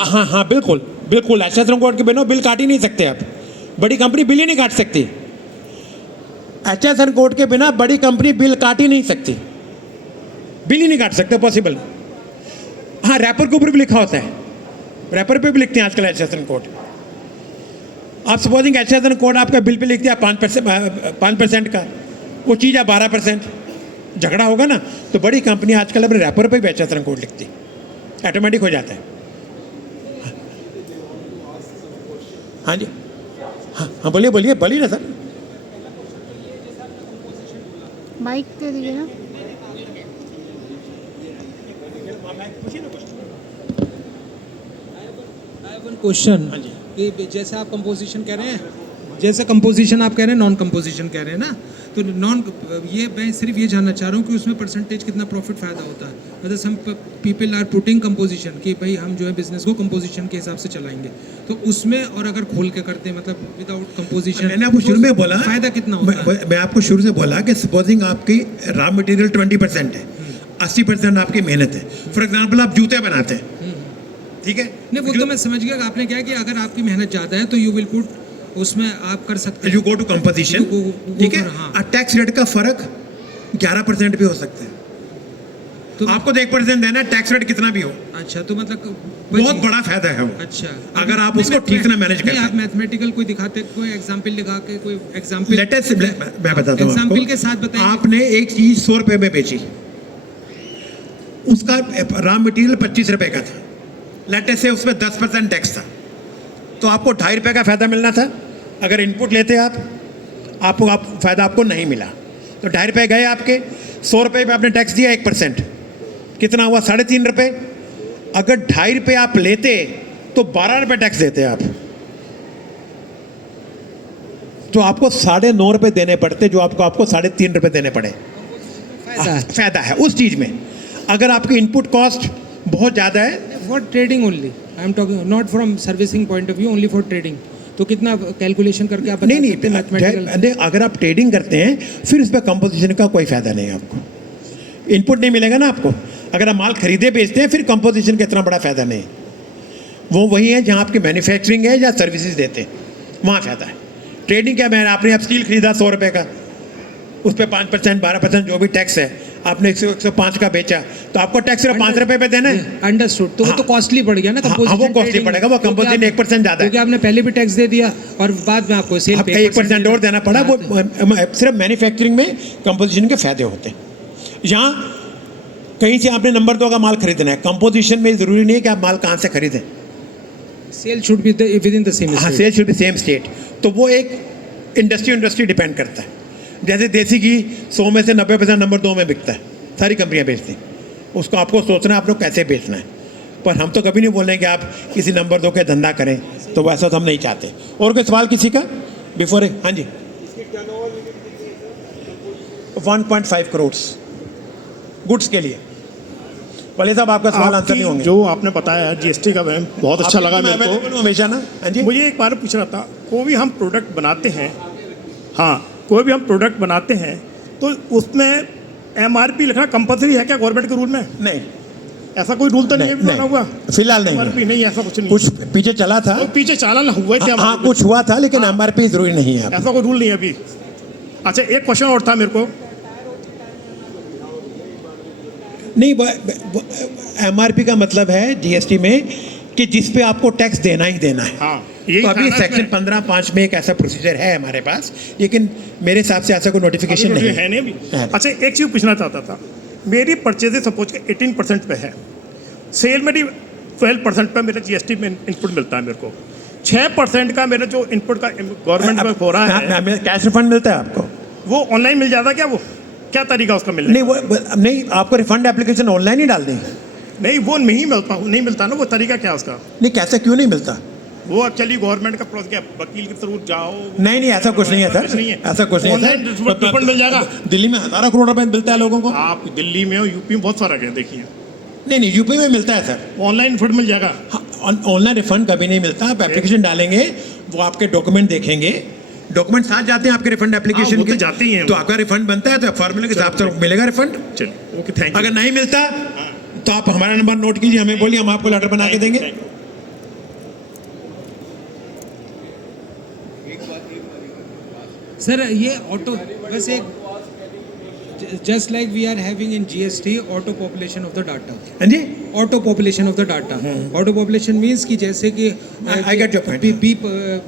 हाँ बिल्कुल HSN कोड के बिना बिल काट ही नहीं सकते आप, बड़ी कंपनी बिल ही नहीं काट सकती। HSN कोड के बिना बड़ी कंपनी बिल काट ही नहीं सकती, बिल ही नहीं काट सकते, पॉसिबल। हाँ रैपर के ऊपर भी लिखा होता है, रैपर पे भी लिखते हैं आजकल HSN कोड। आप सपोजिंग HSN कोड आपका बिल पे लिख दिया 5% का, वो चीज़ है 12%, झगड़ा होगा ना, तो बड़ी कंपनी आजकल अपने रैपर पे भी HSN कोड लिखती, ऑटोमेटिक हो जाता है। हाँ जी, हाँ बोलिए ना सर। माइक दे दीजिए ना। क्वेश्चन कि जैसे आप कंपोजिशन कह रहे हैं, जैसे कंपोजिशन आप कह रहे हैं, नॉन कंपोजिशन कह रहे हैं ना, तो ये मैं सिर्फ ये जानना चाह रहा हूँ कि उसमें परसेंटेज कितना प्रॉफिट फ़ायदा होता है। मतलब some people are putting composition कि भाई हम जो है बिजनेस को कंपोजिशन के हिसाब से चलाएंगे, तो उसमें और अगर खोल के करते हैं मतलब विदाउट कंपोजिशन, मैंने आपको शुरू में बोला फ़ायदा कितना होता है। मैं आपको शुरू से बोला कि सपोजिंग आपकी रॉ मटेरियल 20% है, 80% आपकी मेहनत है। फॉर एग्जाम्पल आप जूते बनाते हैं, ठीक है, नहीं वो तो मैं समझ गया, आपने क्या कि अगर आपकी मेहनत ज़्यादा है तो यू विल पुट, उसमें आप कर सकते हैं, यू गो टू कंपोजिशन, ठीक है। हाँ। टैक्स रेट का फर्क 11% भी हो सकता है, तो आपको तो 1% देना है, टैक्स रेट कितना भी हो। अच्छा, तो मतलब बहुत बड़ा फायदा है वो, अच्छा, अगर आप उसको ठीक से मैनेज करें। आप मैथमेटिकल कोई दिखाते, कोई एग्जांपल दिखा के, कोई एग्जांपल लेटेस्ट मैं बताता हूँ एग्जांपल आपको। के साथ बताइए। आपने एक चीज 100 रुपए में बेची, उसका रॉ मटेरियल 25 रुपए का था, लेटेस्ट से उसमें 10% टैक्स था, तो आपको ₹2.5 का फ़ायदा मिलना था, अगर इनपुट लेते आपको फ़ायदा आपको नहीं मिला। तो ₹2.5 गए आपके, ₹100 पे आपने टैक्स दिया 1%, कितना हुआ ₹3.5। अगर ₹2.5 आप लेते तो ₹12 टैक्स देते आप, तो आपको ₹9.5 देने पड़ते, जो आपको ₹3.5 देने पड़े। फायदा है उस चीज़ में। अगर आपकी इनपुट कॉस्ट बहुत ज़्यादा है, for trading only, I am talking not from servicing point of view, only for trading. तो कितना कैलकुलेशन करके आप नहीं मैथमेटिकल, अगर आप ट्रेडिंग करते हैं फिर उस पर कंपोजिशन का कोई फ़ायदा नहीं है आपको, इनपुट नहीं मिलेगा ना आपको। अगर आप माल खरीदे बेचते हैं फिर कंपोजिशन का इतना बड़ा फ़ायदा नहीं, वो वही है जहाँ आपकी मैन्युफैक्चरिंग है या सर्विसेज देते हैं, वहाँ फ़ायदा है। ट्रेडिंग क्या, मैंने आपने स्टील खरीदा ₹100 का, उस पर 5% 12% जो भी टैक्स है, आपने 105 का बेचा तो आपको टैक्स सिर्फ ₹5 पे देना है। अंडरस्टूड। तो वो तो कॉस्टली पड़ गया ना कंपोजिशन। वो कॉस्टली पड़ेगा, वो कंपोजिशन 1% ज़्यादा है, क्योंकि आपने पहले भी टैक्स दे दिया और बाद में आपको सेल आपका 1% और देना पड़ा। वो सिर्फ मैन्युफैक्चरिंग में कंपोजिशन के फायदे होते हैं। यहाँ कहीं से आपने नंबर 2 का माल खरीदना है, कंपोजिशन में ज़रूरी नहीं है कि आप माल कहाँ से खरीदें, sale should be within the same, हाँ sale should be same state. तो वो एक इंडस्ट्री डिपेंड करता है। जैसे देसी घी 100 में से 90% नंबर 2 में बिकता है, सारी कंपनियां बेचती हैं, उसको आपको सोचना है आप लोग कैसे बेचना है। पर हम तो कभी नहीं बोलेंगे कि आप किसी नंबर 2 के धंधा करें, तो वैसा तो हम नहीं चाहते। और कोई सवाल किसी का बिफोर? हाँ जी, 1.5 करोड़ गुड्स के लिए। पहले साहब आपका सवाल आंसर नहीं होंगे। जो आपने बताया जीएसटी का मैम बहुत अच्छा लगा मेरे को हमेशा ना। हाँ जी, मुझे एक बार पूछना था, कोई भी हम प्रोडक्ट बनाते हैं, हाँ कोई भी हम प्रोडक्ट बनाते हैं तो उसमें एमआरपी लिखना कंपलसरी है क्या गवर्नमेंट के रूल में? नहीं, ऐसा कोई रूल तो नहीं है बना हुआ फिलहाल नहीं एमआरपी? नहीं, ऐसा कुछ नहीं। कुछ पीछे चला था, तो पीछे चालान हुए थे, हाँ कुछ हुआ था, लेकिन एमआरपी जरूरी नहीं है। ऐसा कोई रूल नहीं है अभी। अच्छा, एक क्वेश्चन और था मेरे को। नहीं, एमआरपी का मतलब है जीएसटी में कि जिस पे आपको टैक्स देना ही देना है। हाँ, यही तो अभी था ना सेक्शन इसमें। 15(5) में एक ऐसा प्रोसीजर है हमारे पास, लेकिन मेरे हिसाब से ऐसा कोई नोटिफिकेशन नहीं है नहीं अभी। है। अच्छा, एक चीज़ पूछना चाहता था, मेरी परचेजेज सपोज के 18% पे है, सेल मेरी 12% पे मेरा जीएसटी में इनपुट मिलता है मेरे को, 6% का मेरा जो इनपुट का गवर्नमेंट में हो रहा है, कैश रिफंड मिलता है आपको? वो ऑनलाइन मिल जाता है क्या? वो क्या तरीका उसका मिलने नहीं, वो नहीं, आपको रिफंड एप्लीकेशन ऑनलाइन ही डाल दें। नहीं, वो नहीं मिलता ना, वो तरीका क्या है उसका? नहीं, कैसे क्यों नहीं मिलता? वो एक्चुअली गवर्नमेंट का प्रोसेस क्या, वकील के थ्रू जाओ? नहीं, ऐसा कुछ नहीं है सर, ऐसा कुछ नहीं है ऑनलाइन रिफंड मिल जाएगा। दिल्ली में हज़ारों करोड़ रुपए मिलता है लोगों को। आप दिल्ली में और यूपी में बहुत फर्क है, देखिए। नहीं, यूपी में मिलता है सर, ऑनलाइन रिफंड मिल जाएगा। ऑनलाइन रिफंड कभी नहीं मिलता। आप एप्लीकेशन डालेंगे, वो आपके डॉक्यूमेंट देखेंगे, डॉक्यूमेंट साथ जाते हैं आपके रिफंड एप्लीकेशन वो तो के, जाते ही हैं। तो आपका रिफंड बनता है, तो फॉर्मूले के हिसाब से मिलेगा रिफंड। चलिए, ओके, थैंक यू। अगर नहीं मिलता तो आप हमारा नंबर नोट कीजिए, हमें बोलिए, हम आपको लेटर बना के देंगे। सर ये ऑटो बस एक just like we are having in GST auto population of the data, हाँ जी, auto population of the data, auto population means कि जैसे कि I get your point.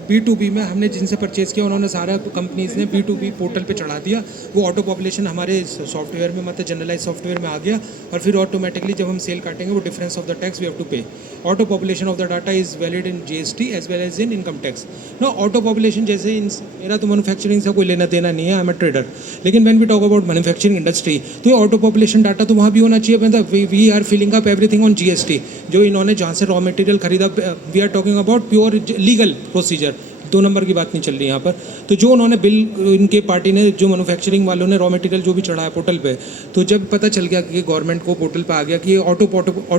B2B में हमने जिनसे परचेज किया उन्होंने सारा कंपनीज ने B2B पोर्टल पे चढ़ा दिया, वो ऑटो पॉपुलेशन हमारे सॉफ्टवेयर में मतलब जनरलाइज सॉफ्टवेयर में आ गया, और फिर ऑटोमेटिकली जब हम सेल काटेंगे वो difference of the tax we have to pay. Auto population of the data is valid in GST as well as in income tax. No, auto population जैसे मेरा तो मैन्युफैक्चरिंग से कोई लेना देना नहीं है, आई एम अ ट्रेडर, लेकिन when we talk about manufacturing industry तो ये ऑटो पॉपुलेशन डाटा तो वहाँ भी होना चाहिए। मतलब we are filling up everything on GST, जो इन्होंने जहाँ से रॉ मटेरियल खरीदा, we are talking about pure legal procedure, 2 number की बात नहीं चल रही यहाँ पर। तो जो उन्होंने बिल, इनके पार्टी ने, जो मैन्युफैक्चरिंग वालों ने रॉ मटेरियल जो भी चढ़ाया पोर्टल पे, तो जब पता चल गया कि गवर्नमेंट को पोर्टल पे आ गया कि ये ऑटो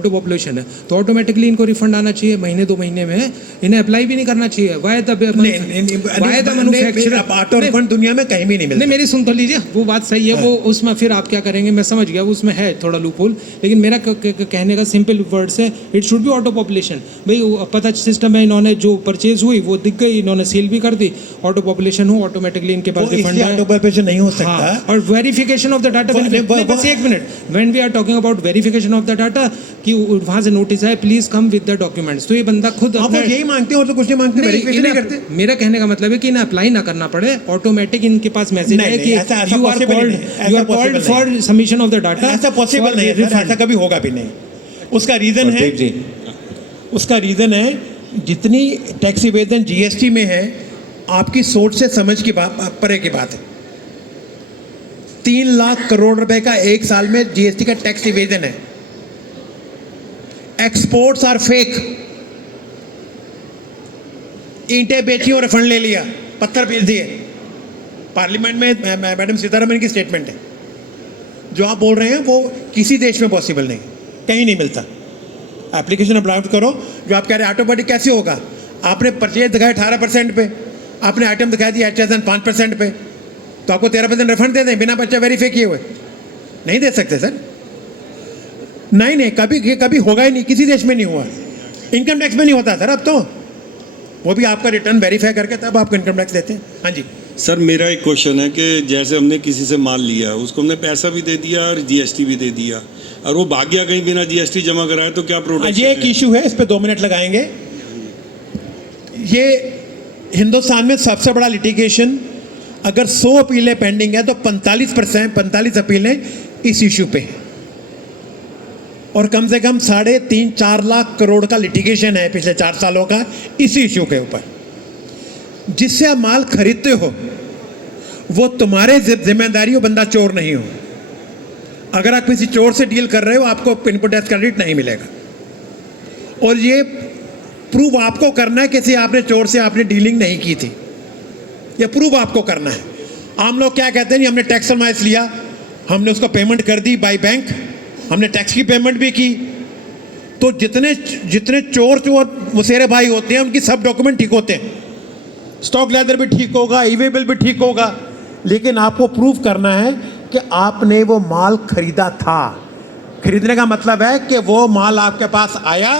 पॉपुलेशन है, तो ऑटोमेटिकली इनको रिफंड आना चाहिए महीने 2 महीने में, इन्हें अप्लाई भी नहीं करना चाहिए। Why the manufacturer auto refund दुनिया में कहीं भी नहीं मिलता। नहीं, मेरी सुन तो लीजिए, वो बात सही है, वो उसमें फिर आप क्या करेंगे मैं समझ गया, वो उसमें है थोड़ा लूपहोल, लेकिन मेरा कहने का सिंपल वर्ड्स है, it should be auto population. भाई पता सिस्टम है, इन्होंने जो परचेज हुई वो दिख गई, इन्होंने सेल भी कर दी, ऑटो पॉपुलेशन हो, ऑटोमेटिकली इनके पास रिफंड है। ऑटो पॉपुलेशन नहीं हो सकता। हाँ, और वेरिफिकेशन ऑफ द डाटा, बस एक minute, when we are talking about verification of the data, कि वहाँ से नोटिस है please come with the documents, तो ये बंदा खुद यही मांगते हैं और तो कुछ नहीं मांगते, वेरिफिकेशन नहीं करते। मेरा कहने का मतलब है कि इन्हें अप्लाई ना करना पड़े, ऑटोमेटिक इनके पास मैसेज है कि you are called for submission of the data. ऐसा पॉसिबल नहीं है, ऐसा कभी होगा भी नहीं। उसका रीजन है जितनी टैक्स इवेजन जीएसटी में है, आपकी सोच से समझ की बात परे की बात है। 3 लाख करोड़ रुपए का एक साल में जीएसटी का टैक्स इवेजन है। Exports are fake. ईंटें बेची और रिफंड ले लिया, पत्थर बेच दिए। पार्लियामेंट में मैडम सीतारमन की स्टेटमेंट है। जो आप बोल रहे हैं वो किसी देश में पॉसिबल नहीं, कहीं नहीं मिलता। एप्लीकेशन अपलोड करो। जो आप कह रहे हैं ऑटोमेटिक कैसे होगा? आपने परचेज दिखाया 18% पे, आपने आइटम दिखा दिया HSN 5% पे, तो आपको 13% रिफंड दे दें बिना बच्चा वेरीफाई किए हुए? नहीं दे सकते सर। नहीं, कभी होगा ही नहीं, किसी देश में नहीं हुआ। इनकम टैक्स में नहीं होता सर अब तो। वो भी आपका रिटर्न वेरीफाई करके तब आपको इनकम टैक्स देते हैं। हाँ जी सर, मेरा एक क्वेश्चन है कि जैसे हमने किसी से माल लिया, उसको हमने पैसा भी दे दिया और जीएसटी भी दे दिया, और वो भाग गया कहीं बिना जीएसटी जमा कराए, तो क्या प्रोटेक्शन? ये एक इशू है, इस पे 2 मिनट लगाएंगे। ये हिंदुस्तान में सबसे बड़ा लिटिगेशन, अगर 100 अपीलें पेंडिंग है तो 45 अपीलें इस इशू पे हैं। और कम से कम 3.5-4 लाख करोड़ का लिटिगेशन है पिछले 4 सालों का इसी इशू के ऊपर। जिससे आप माल खरीदते हो वो तुम्हारे जिम्मेदारी हो, बंदा चोर नहीं हो। अगर आप किसी चोर से डील कर रहे हो, आपको इनपुट टैक्स क्रेडिट नहीं मिलेगा। और ये प्रूव आपको करना है किसी आपने चोर से आपने डीलिंग नहीं की थी, ये प्रूव आपको करना है। आम लोग क्या कहते हैं, हमने टैक्स अलमाइस लिया, हमने उसको पेमेंट कर दी बाय बैंक, हमने टैक्स की पेमेंट भी की। तो जितने चोर मुसेरे भाई होते हैं उनकी सब डॉक्यूमेंट ठीक होते हैं, स्टॉक लेदर भी ठीक होगा, ई-वे बिल भी ठीक होगा, लेकिन आपको प्रूव करना है कि आपने वो माल खरीदा था। खरीदने का मतलब है कि वो माल आपके पास आया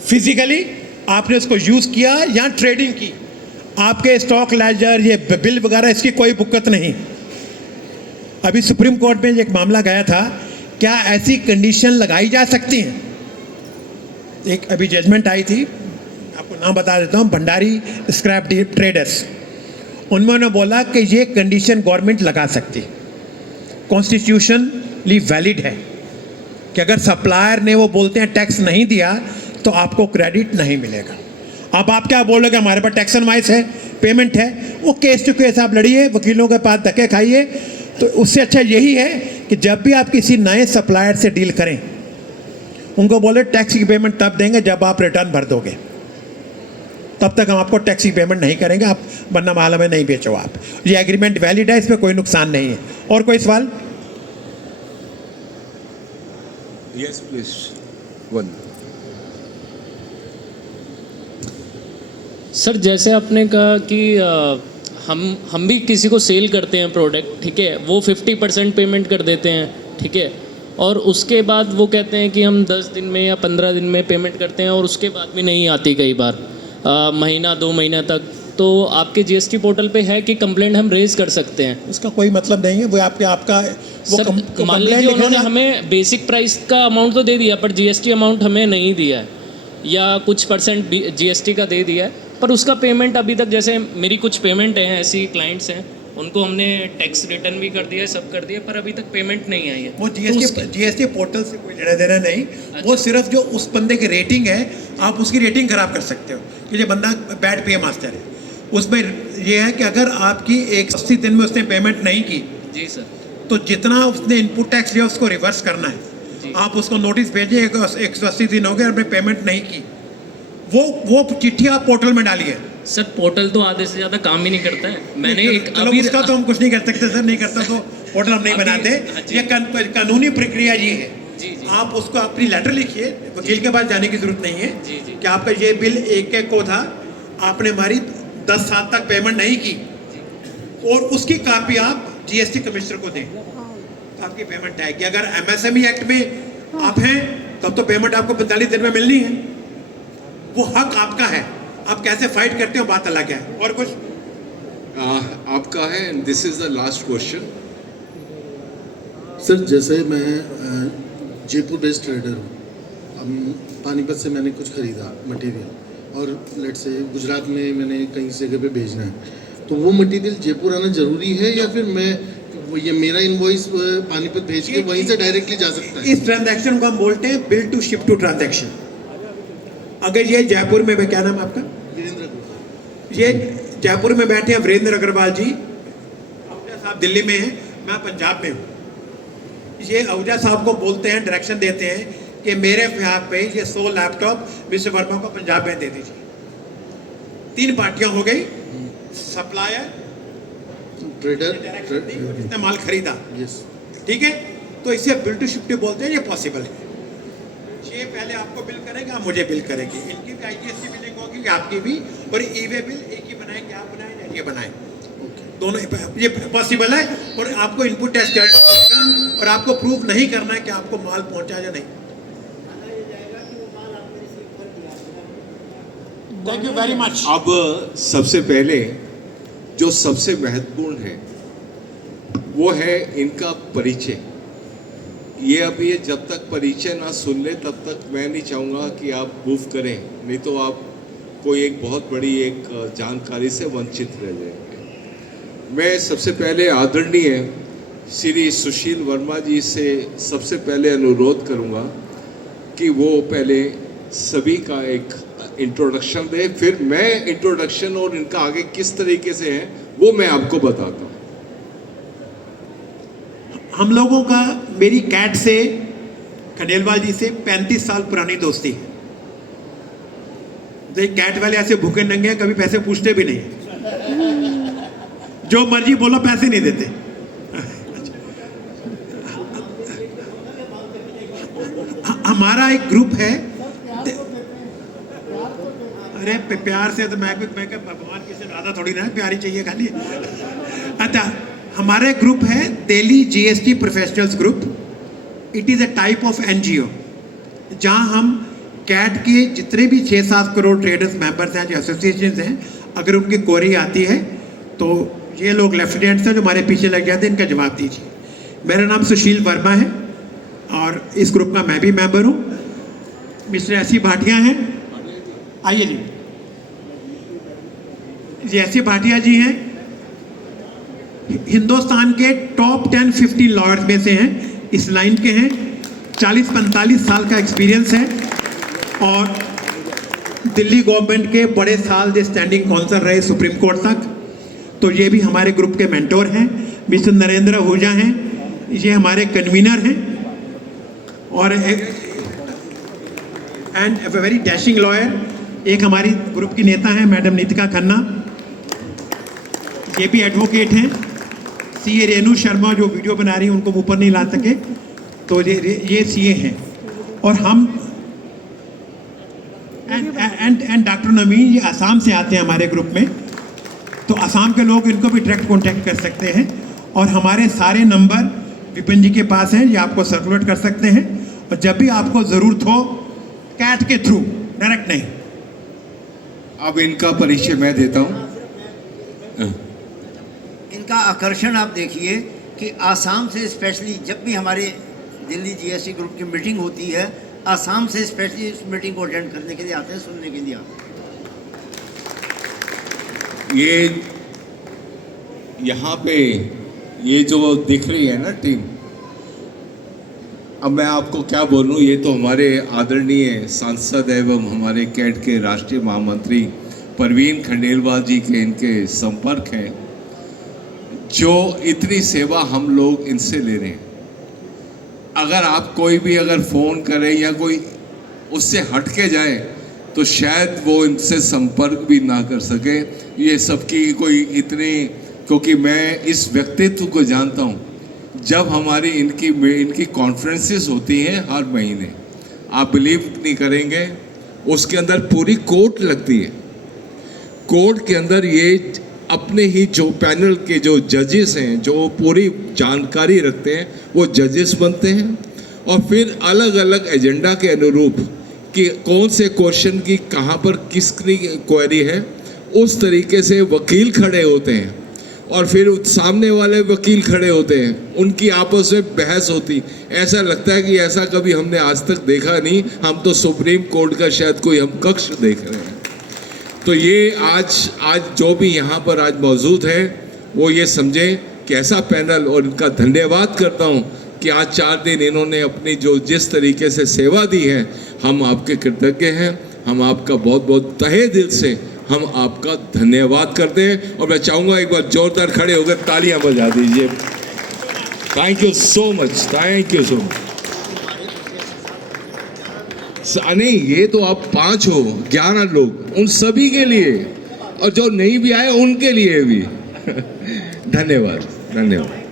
फिजिकली, आपने उसको यूज़ किया या ट्रेडिंग की। आपके स्टॉक लेजर ये बिल वगैरह इसकी कोई बुक्कत नहीं। अभी सुप्रीम कोर्ट में एक मामला गया था, क्या ऐसी कंडीशन लगाई जा सकती हैं? एक अभी जजमेंट आई थी, आपको नाम बता देता हूँ, भंडारी स्क्रैप ट्रेडर्स। उन्होंने बोला कि ये कंडीशन गवर्नमेंट लगा सकती, कॉन्स्टिट्यूशनली वैलिड है, कि अगर सप्लायर ने वो बोलते हैं टैक्स नहीं दिया तो आपको क्रेडिट नहीं मिलेगा। अब आप क्या बोलोगे, हमारे पास टैक्स एनवाइस है, पेमेंट है, वो केस टू केस आप लड़िए, वकीलों के पास धक्के खाइए। तो उससे अच्छा यही है कि जब भी आप किसी नए सप्लायर से डील करें, उनको बोले टैक्स की पेमेंट तब देंगे जब आप रिटर्न भर दोगे, तब तक हम आपको टैक्स की पेमेंट नहीं करेंगे, आप वरना माल हमें नहीं बेचो आप। ये एग्रीमेंट वैलिड है, इसमें कोई नुकसान नहीं है। और कोई सवाल? Yes please, one. सर, जैसे आपने कहा कि हम भी किसी को सेल करते हैं प्रोडक्ट, ठीक है, वो 50% पेमेंट कर देते हैं, ठीक है, और उसके बाद वो कहते हैं कि हम 10 दिन में या 15 दिन में पेमेंट करते हैं, और उसके बाद भी नहीं आती कई बार, महीना 2 महीना तक। तो आपके जीएसटी पोर्टल पे है कि कंप्लेंट हम रेज कर सकते हैं? उसका कोई मतलब नहीं है, वो आपका सर, मान लीजिए उन्होंने हमें बेसिक प्राइस का अमाउंट तो दे दिया, पर जीएसटी अमाउंट हमें नहीं दिया है, या कुछ परसेंट जीएसटी का दे दिया है, पर उसका पेमेंट अभी तक, जैसे मेरी कुछ पेमेंट हैं, ऐसी क्लाइंट्स हैं, उनको हमने टैक्स रिटर्न भी कर दिया है, सब कर दिया, पर अभी तक पेमेंट नहीं आई है। वो जीएसटी पोर्टल से कोई लेना देना नहीं। अच्छा। वो सिर्फ जो उस बंदे की रेटिंग है, आप उसकी रेटिंग खराब कर सकते हो कि ये बंदा बैड पे मास्टर है। उसमें ये है कि अगर आपकी 180 दिन में उसने पेमेंट नहीं की, जी सर, तो जितना उसने इनपुट टैक्स लिया उसको रिवर्स करना है। आप उसको नोटिस भेजिए, 180 दिन हो गए, आपने पेमेंट नहीं की, वो चिट्ठी आप पोर्टल में डालिए। सर, पोर्टल तो आधे से ज़्यादा काम ही नहीं करता है। मैंने चलो उसका तो हम कुछ नहीं कर सकते सर, नहीं करता तो पोर्टल हम नहीं बनाते। ये कानूनी प्रक्रिया ये है। जी। आप उसको अपनी लेटर लिखिए, वकील के पास जाने की जरूरत नहीं है। जी। कि आपका ये बिल 1 को था, आपने हमारी 10 साल तक पेमेंट नहीं की, और उसकी कापी आप जीएसटी कमिश्नर को दें, आपकी पेमेंट आएगी। अगर एमएसएमई एक्ट में आप हैं तब तो पेमेंट आपको 45 दिन में मिलनी है, वो हक आपका है। आप कैसे फाइट करते हो बात अलग है। और कुछ आपका है, this is the last question. Sir, जैसे मैं जयपुर बेस्ड ट्रेडर हूँ, अब पानीपत से मैंने कुछ ख़रीदा मटेरियल, और लेट से गुजरात में मैंने कहीं से जगह पे भेजना है, तो वो मटेरियल जयपुर आना ज़रूरी है, या फिर मैं ये मेरा इनवॉइस पानीपत भेज के वहीं से डायरेक्टली जा सकता है? इस ट्रांजैक्शन को हम बोलते हैं bill to ship to transaction. अगर ये जयपुर में, क्या नाम है आपका? वीरेंद्र अग्रवाल। ये जयपुर में बैठे हैं वीरेंद्र अग्रवाल जी, आहूजा साहब दिल्ली में हैं, मैं पंजाब में हूँ। ये आहूजा साहब को बोलते हैं, डायरेक्शन देते हैं कि मेरे यहाँ पे ये 100 लैपटॉप मिस्टर वर्मा को पंजाब में दे दीजिए। 3 पार्टियां हो गई, सप्लायर, ट्रेडर, इसने माल खरीदा, यस। ठीक है, तो इसे बिल टू शिफ्ट बोलते हैं। ये पॉसिबल है। ये पहले आपको बिल करेगा, आप मुझे बिल करेगी, इनकी भी IGST बिलिंग होगी, आपकी भी, और ई-वे बिल एक ही बनाएंगे, आप बनाएं या ये बनाएं, दोनों ये पॉसिबल है। और आपको इनपुट टेस्ट करना और आपको प्रूफ नहीं करना है कि आपको माल पहुंचा या नहीं। Thank you very much. अब सबसे पहले जो सबसे महत्वपूर्ण है वो है इनका परिचय। ये अभी जब तक परिचय ना सुन ले तब तक मैं नहीं चाहूँगा कि आप मूव करें, नहीं तो आप कोई एक बहुत बड़ी एक जानकारी से वंचित रह जाएंगे। मैं सबसे पहले आदरणीय श्री सुशील वर्मा जी से सबसे पहले अनुरोध करूँगा कि वो पहले सभी का एक इंट्रोडक्शन दे, फिर मैं इंट्रोडक्शन और इनका आगे किस तरीके से है वो मैं आपको बताता हूँ। हम लोगों का, मेरी कैट से, खंडेलवाल जी से 35 साल पुरानी दोस्ती है। तो कैट वाले ऐसे भूखे नंगे हैं, कभी पैसे पूछते भी नहीं, जो मर्जी बोलो पैसे नहीं देते। हमारा एक ग्रुप है, अरे प्यार से तो मैं भगवान की से ज्यादा थोड़ी ना प्यारी चाहिए खाली। अच्छा, हमारा एक ग्रुप है Delhi GST professionals group. It is a type of NGO जहां हम कैट के जितने भी 6-7 करोड़ ट्रेडर्स मेंबर्स हैं, जो एसोसिएशन हैं, अगर उनकी क्वेरी आती है तो ये लोग लेफ्टिनेंट्स हैं जो हमारे पीछे लग जाते हैं, इनका जवाब दीजिए। मेरा नाम सुशील वर्मा है और इस ग्रुप का मैं भी मेंबर हूँ। मिस्टर ऐसी भाटिया हैं, आइए जी। जैसी भाटिया जी हैं, हिंदुस्तान के टॉप 10-15 लॉयर्स में से हैं, इस लाइन के हैं, 40-45 साल का एक्सपीरियंस है और दिल्ली गवर्नमेंट के बड़े साल जो स्टैंडिंग काउंसिल रहे सुप्रीम कोर्ट तक। तो ये भी हमारे ग्रुप के मेंटोर हैं। मिस्टर नरेंद्र आहूजा हैं, ये हमारे कन्वीनर हैं और and a very dashing lawyer. एक हमारी ग्रुप की नेता हैं मैडम नीतिका खन्ना, ये भी एडवोकेट हैं। CA रेणु शर्मा जो वीडियो बना रही हैं, उनको ऊपर नहीं ला सके, तो ये CA हैं। और हम एंड डॉक्टर नवीन, ये असम से आते हैं हमारे ग्रुप में, तो असम के लोग इनको भी डायरेक्ट कांटेक्ट कर सकते हैं। और हमारे सारे नंबर विपिन जी के पास हैं, ये आपको सर्कुलेट कर सकते हैं। और जब भी आपको ज़रूरत हो, कैट के थ्रू, डायरेक्ट नहीं। अब इनका परिचय मैं देता हूँ। इनका आकर्षण आप देखिए कि आसाम से स्पेशली जब भी हमारे दिल्ली GST ग्रुप की मीटिंग होती है, आसाम से स्पेशली इस मीटिंग को अटेंड करने के लिए आते हैं, सुनने के लिए आते हैं। ये यहाँ पे ये जो दिख रही है ना टीम, अब मैं आपको क्या बोलूँ, ये तो हमारे आदरणीय सांसद एवं हमारे कैट के राष्ट्रीय महामंत्री परवीन खंडेलवाल जी के इनके संपर्क हैं, जो इतनी सेवा हम लोग इनसे ले रहे हैं। अगर आप कोई भी अगर फ़ोन करें या कोई उससे हट के जाए तो शायद वो इनसे संपर्क भी ना कर सके। ये सबकी कोई इतनी, क्योंकि मैं इस व्यक्तित्व को जानता हूँ। जब हमारी इनकी कॉन्फ्रेंसेस होती हैं हर महीने, आप बिलीव नहीं करेंगे, उसके अंदर पूरी कोर्ट लगती है। कोर्ट के अंदर ये अपने ही जो पैनल के जो जजेस हैं, जो पूरी जानकारी रखते हैं, वो जजेस बनते हैं और फिर अलग अलग एजेंडा के अनुरूप कि कौन से क्वेश्चन की कहाँ पर किसकी क्वेरी है, उस तरीके से वकील खड़े होते हैं और फिर सामने वाले वकील खड़े होते हैं, उनकी आपस में बहस होती। ऐसा लगता है कि ऐसा कभी हमने आज तक देखा नहीं, हम तो सुप्रीम कोर्ट का शायद कोई हम कक्ष देख रहे हैं। तो ये आज जो भी यहाँ पर आज मौजूद है वो ये समझें कि ऐसा पैनल, और इनका धन्यवाद करता हूँ कि आज 4 दिन इन्होंने अपनी जो जिस तरीके से सेवा दी है, हम आपके कृतज्ञ हैं। हम आपका बहुत बहुत तहे दिल से हम आपका धन्यवाद करते हैं। और मैं चाहूँगा एक बार जोरदार खड़े होकर तालियां बजा दीजिए। Thank you so much, thank you so much. नहीं, ये तो आप 5 हो, 11 लोग, उन सभी के लिए, और जो नहीं भी आए उनके लिए भी धन्यवाद, धन्यवाद।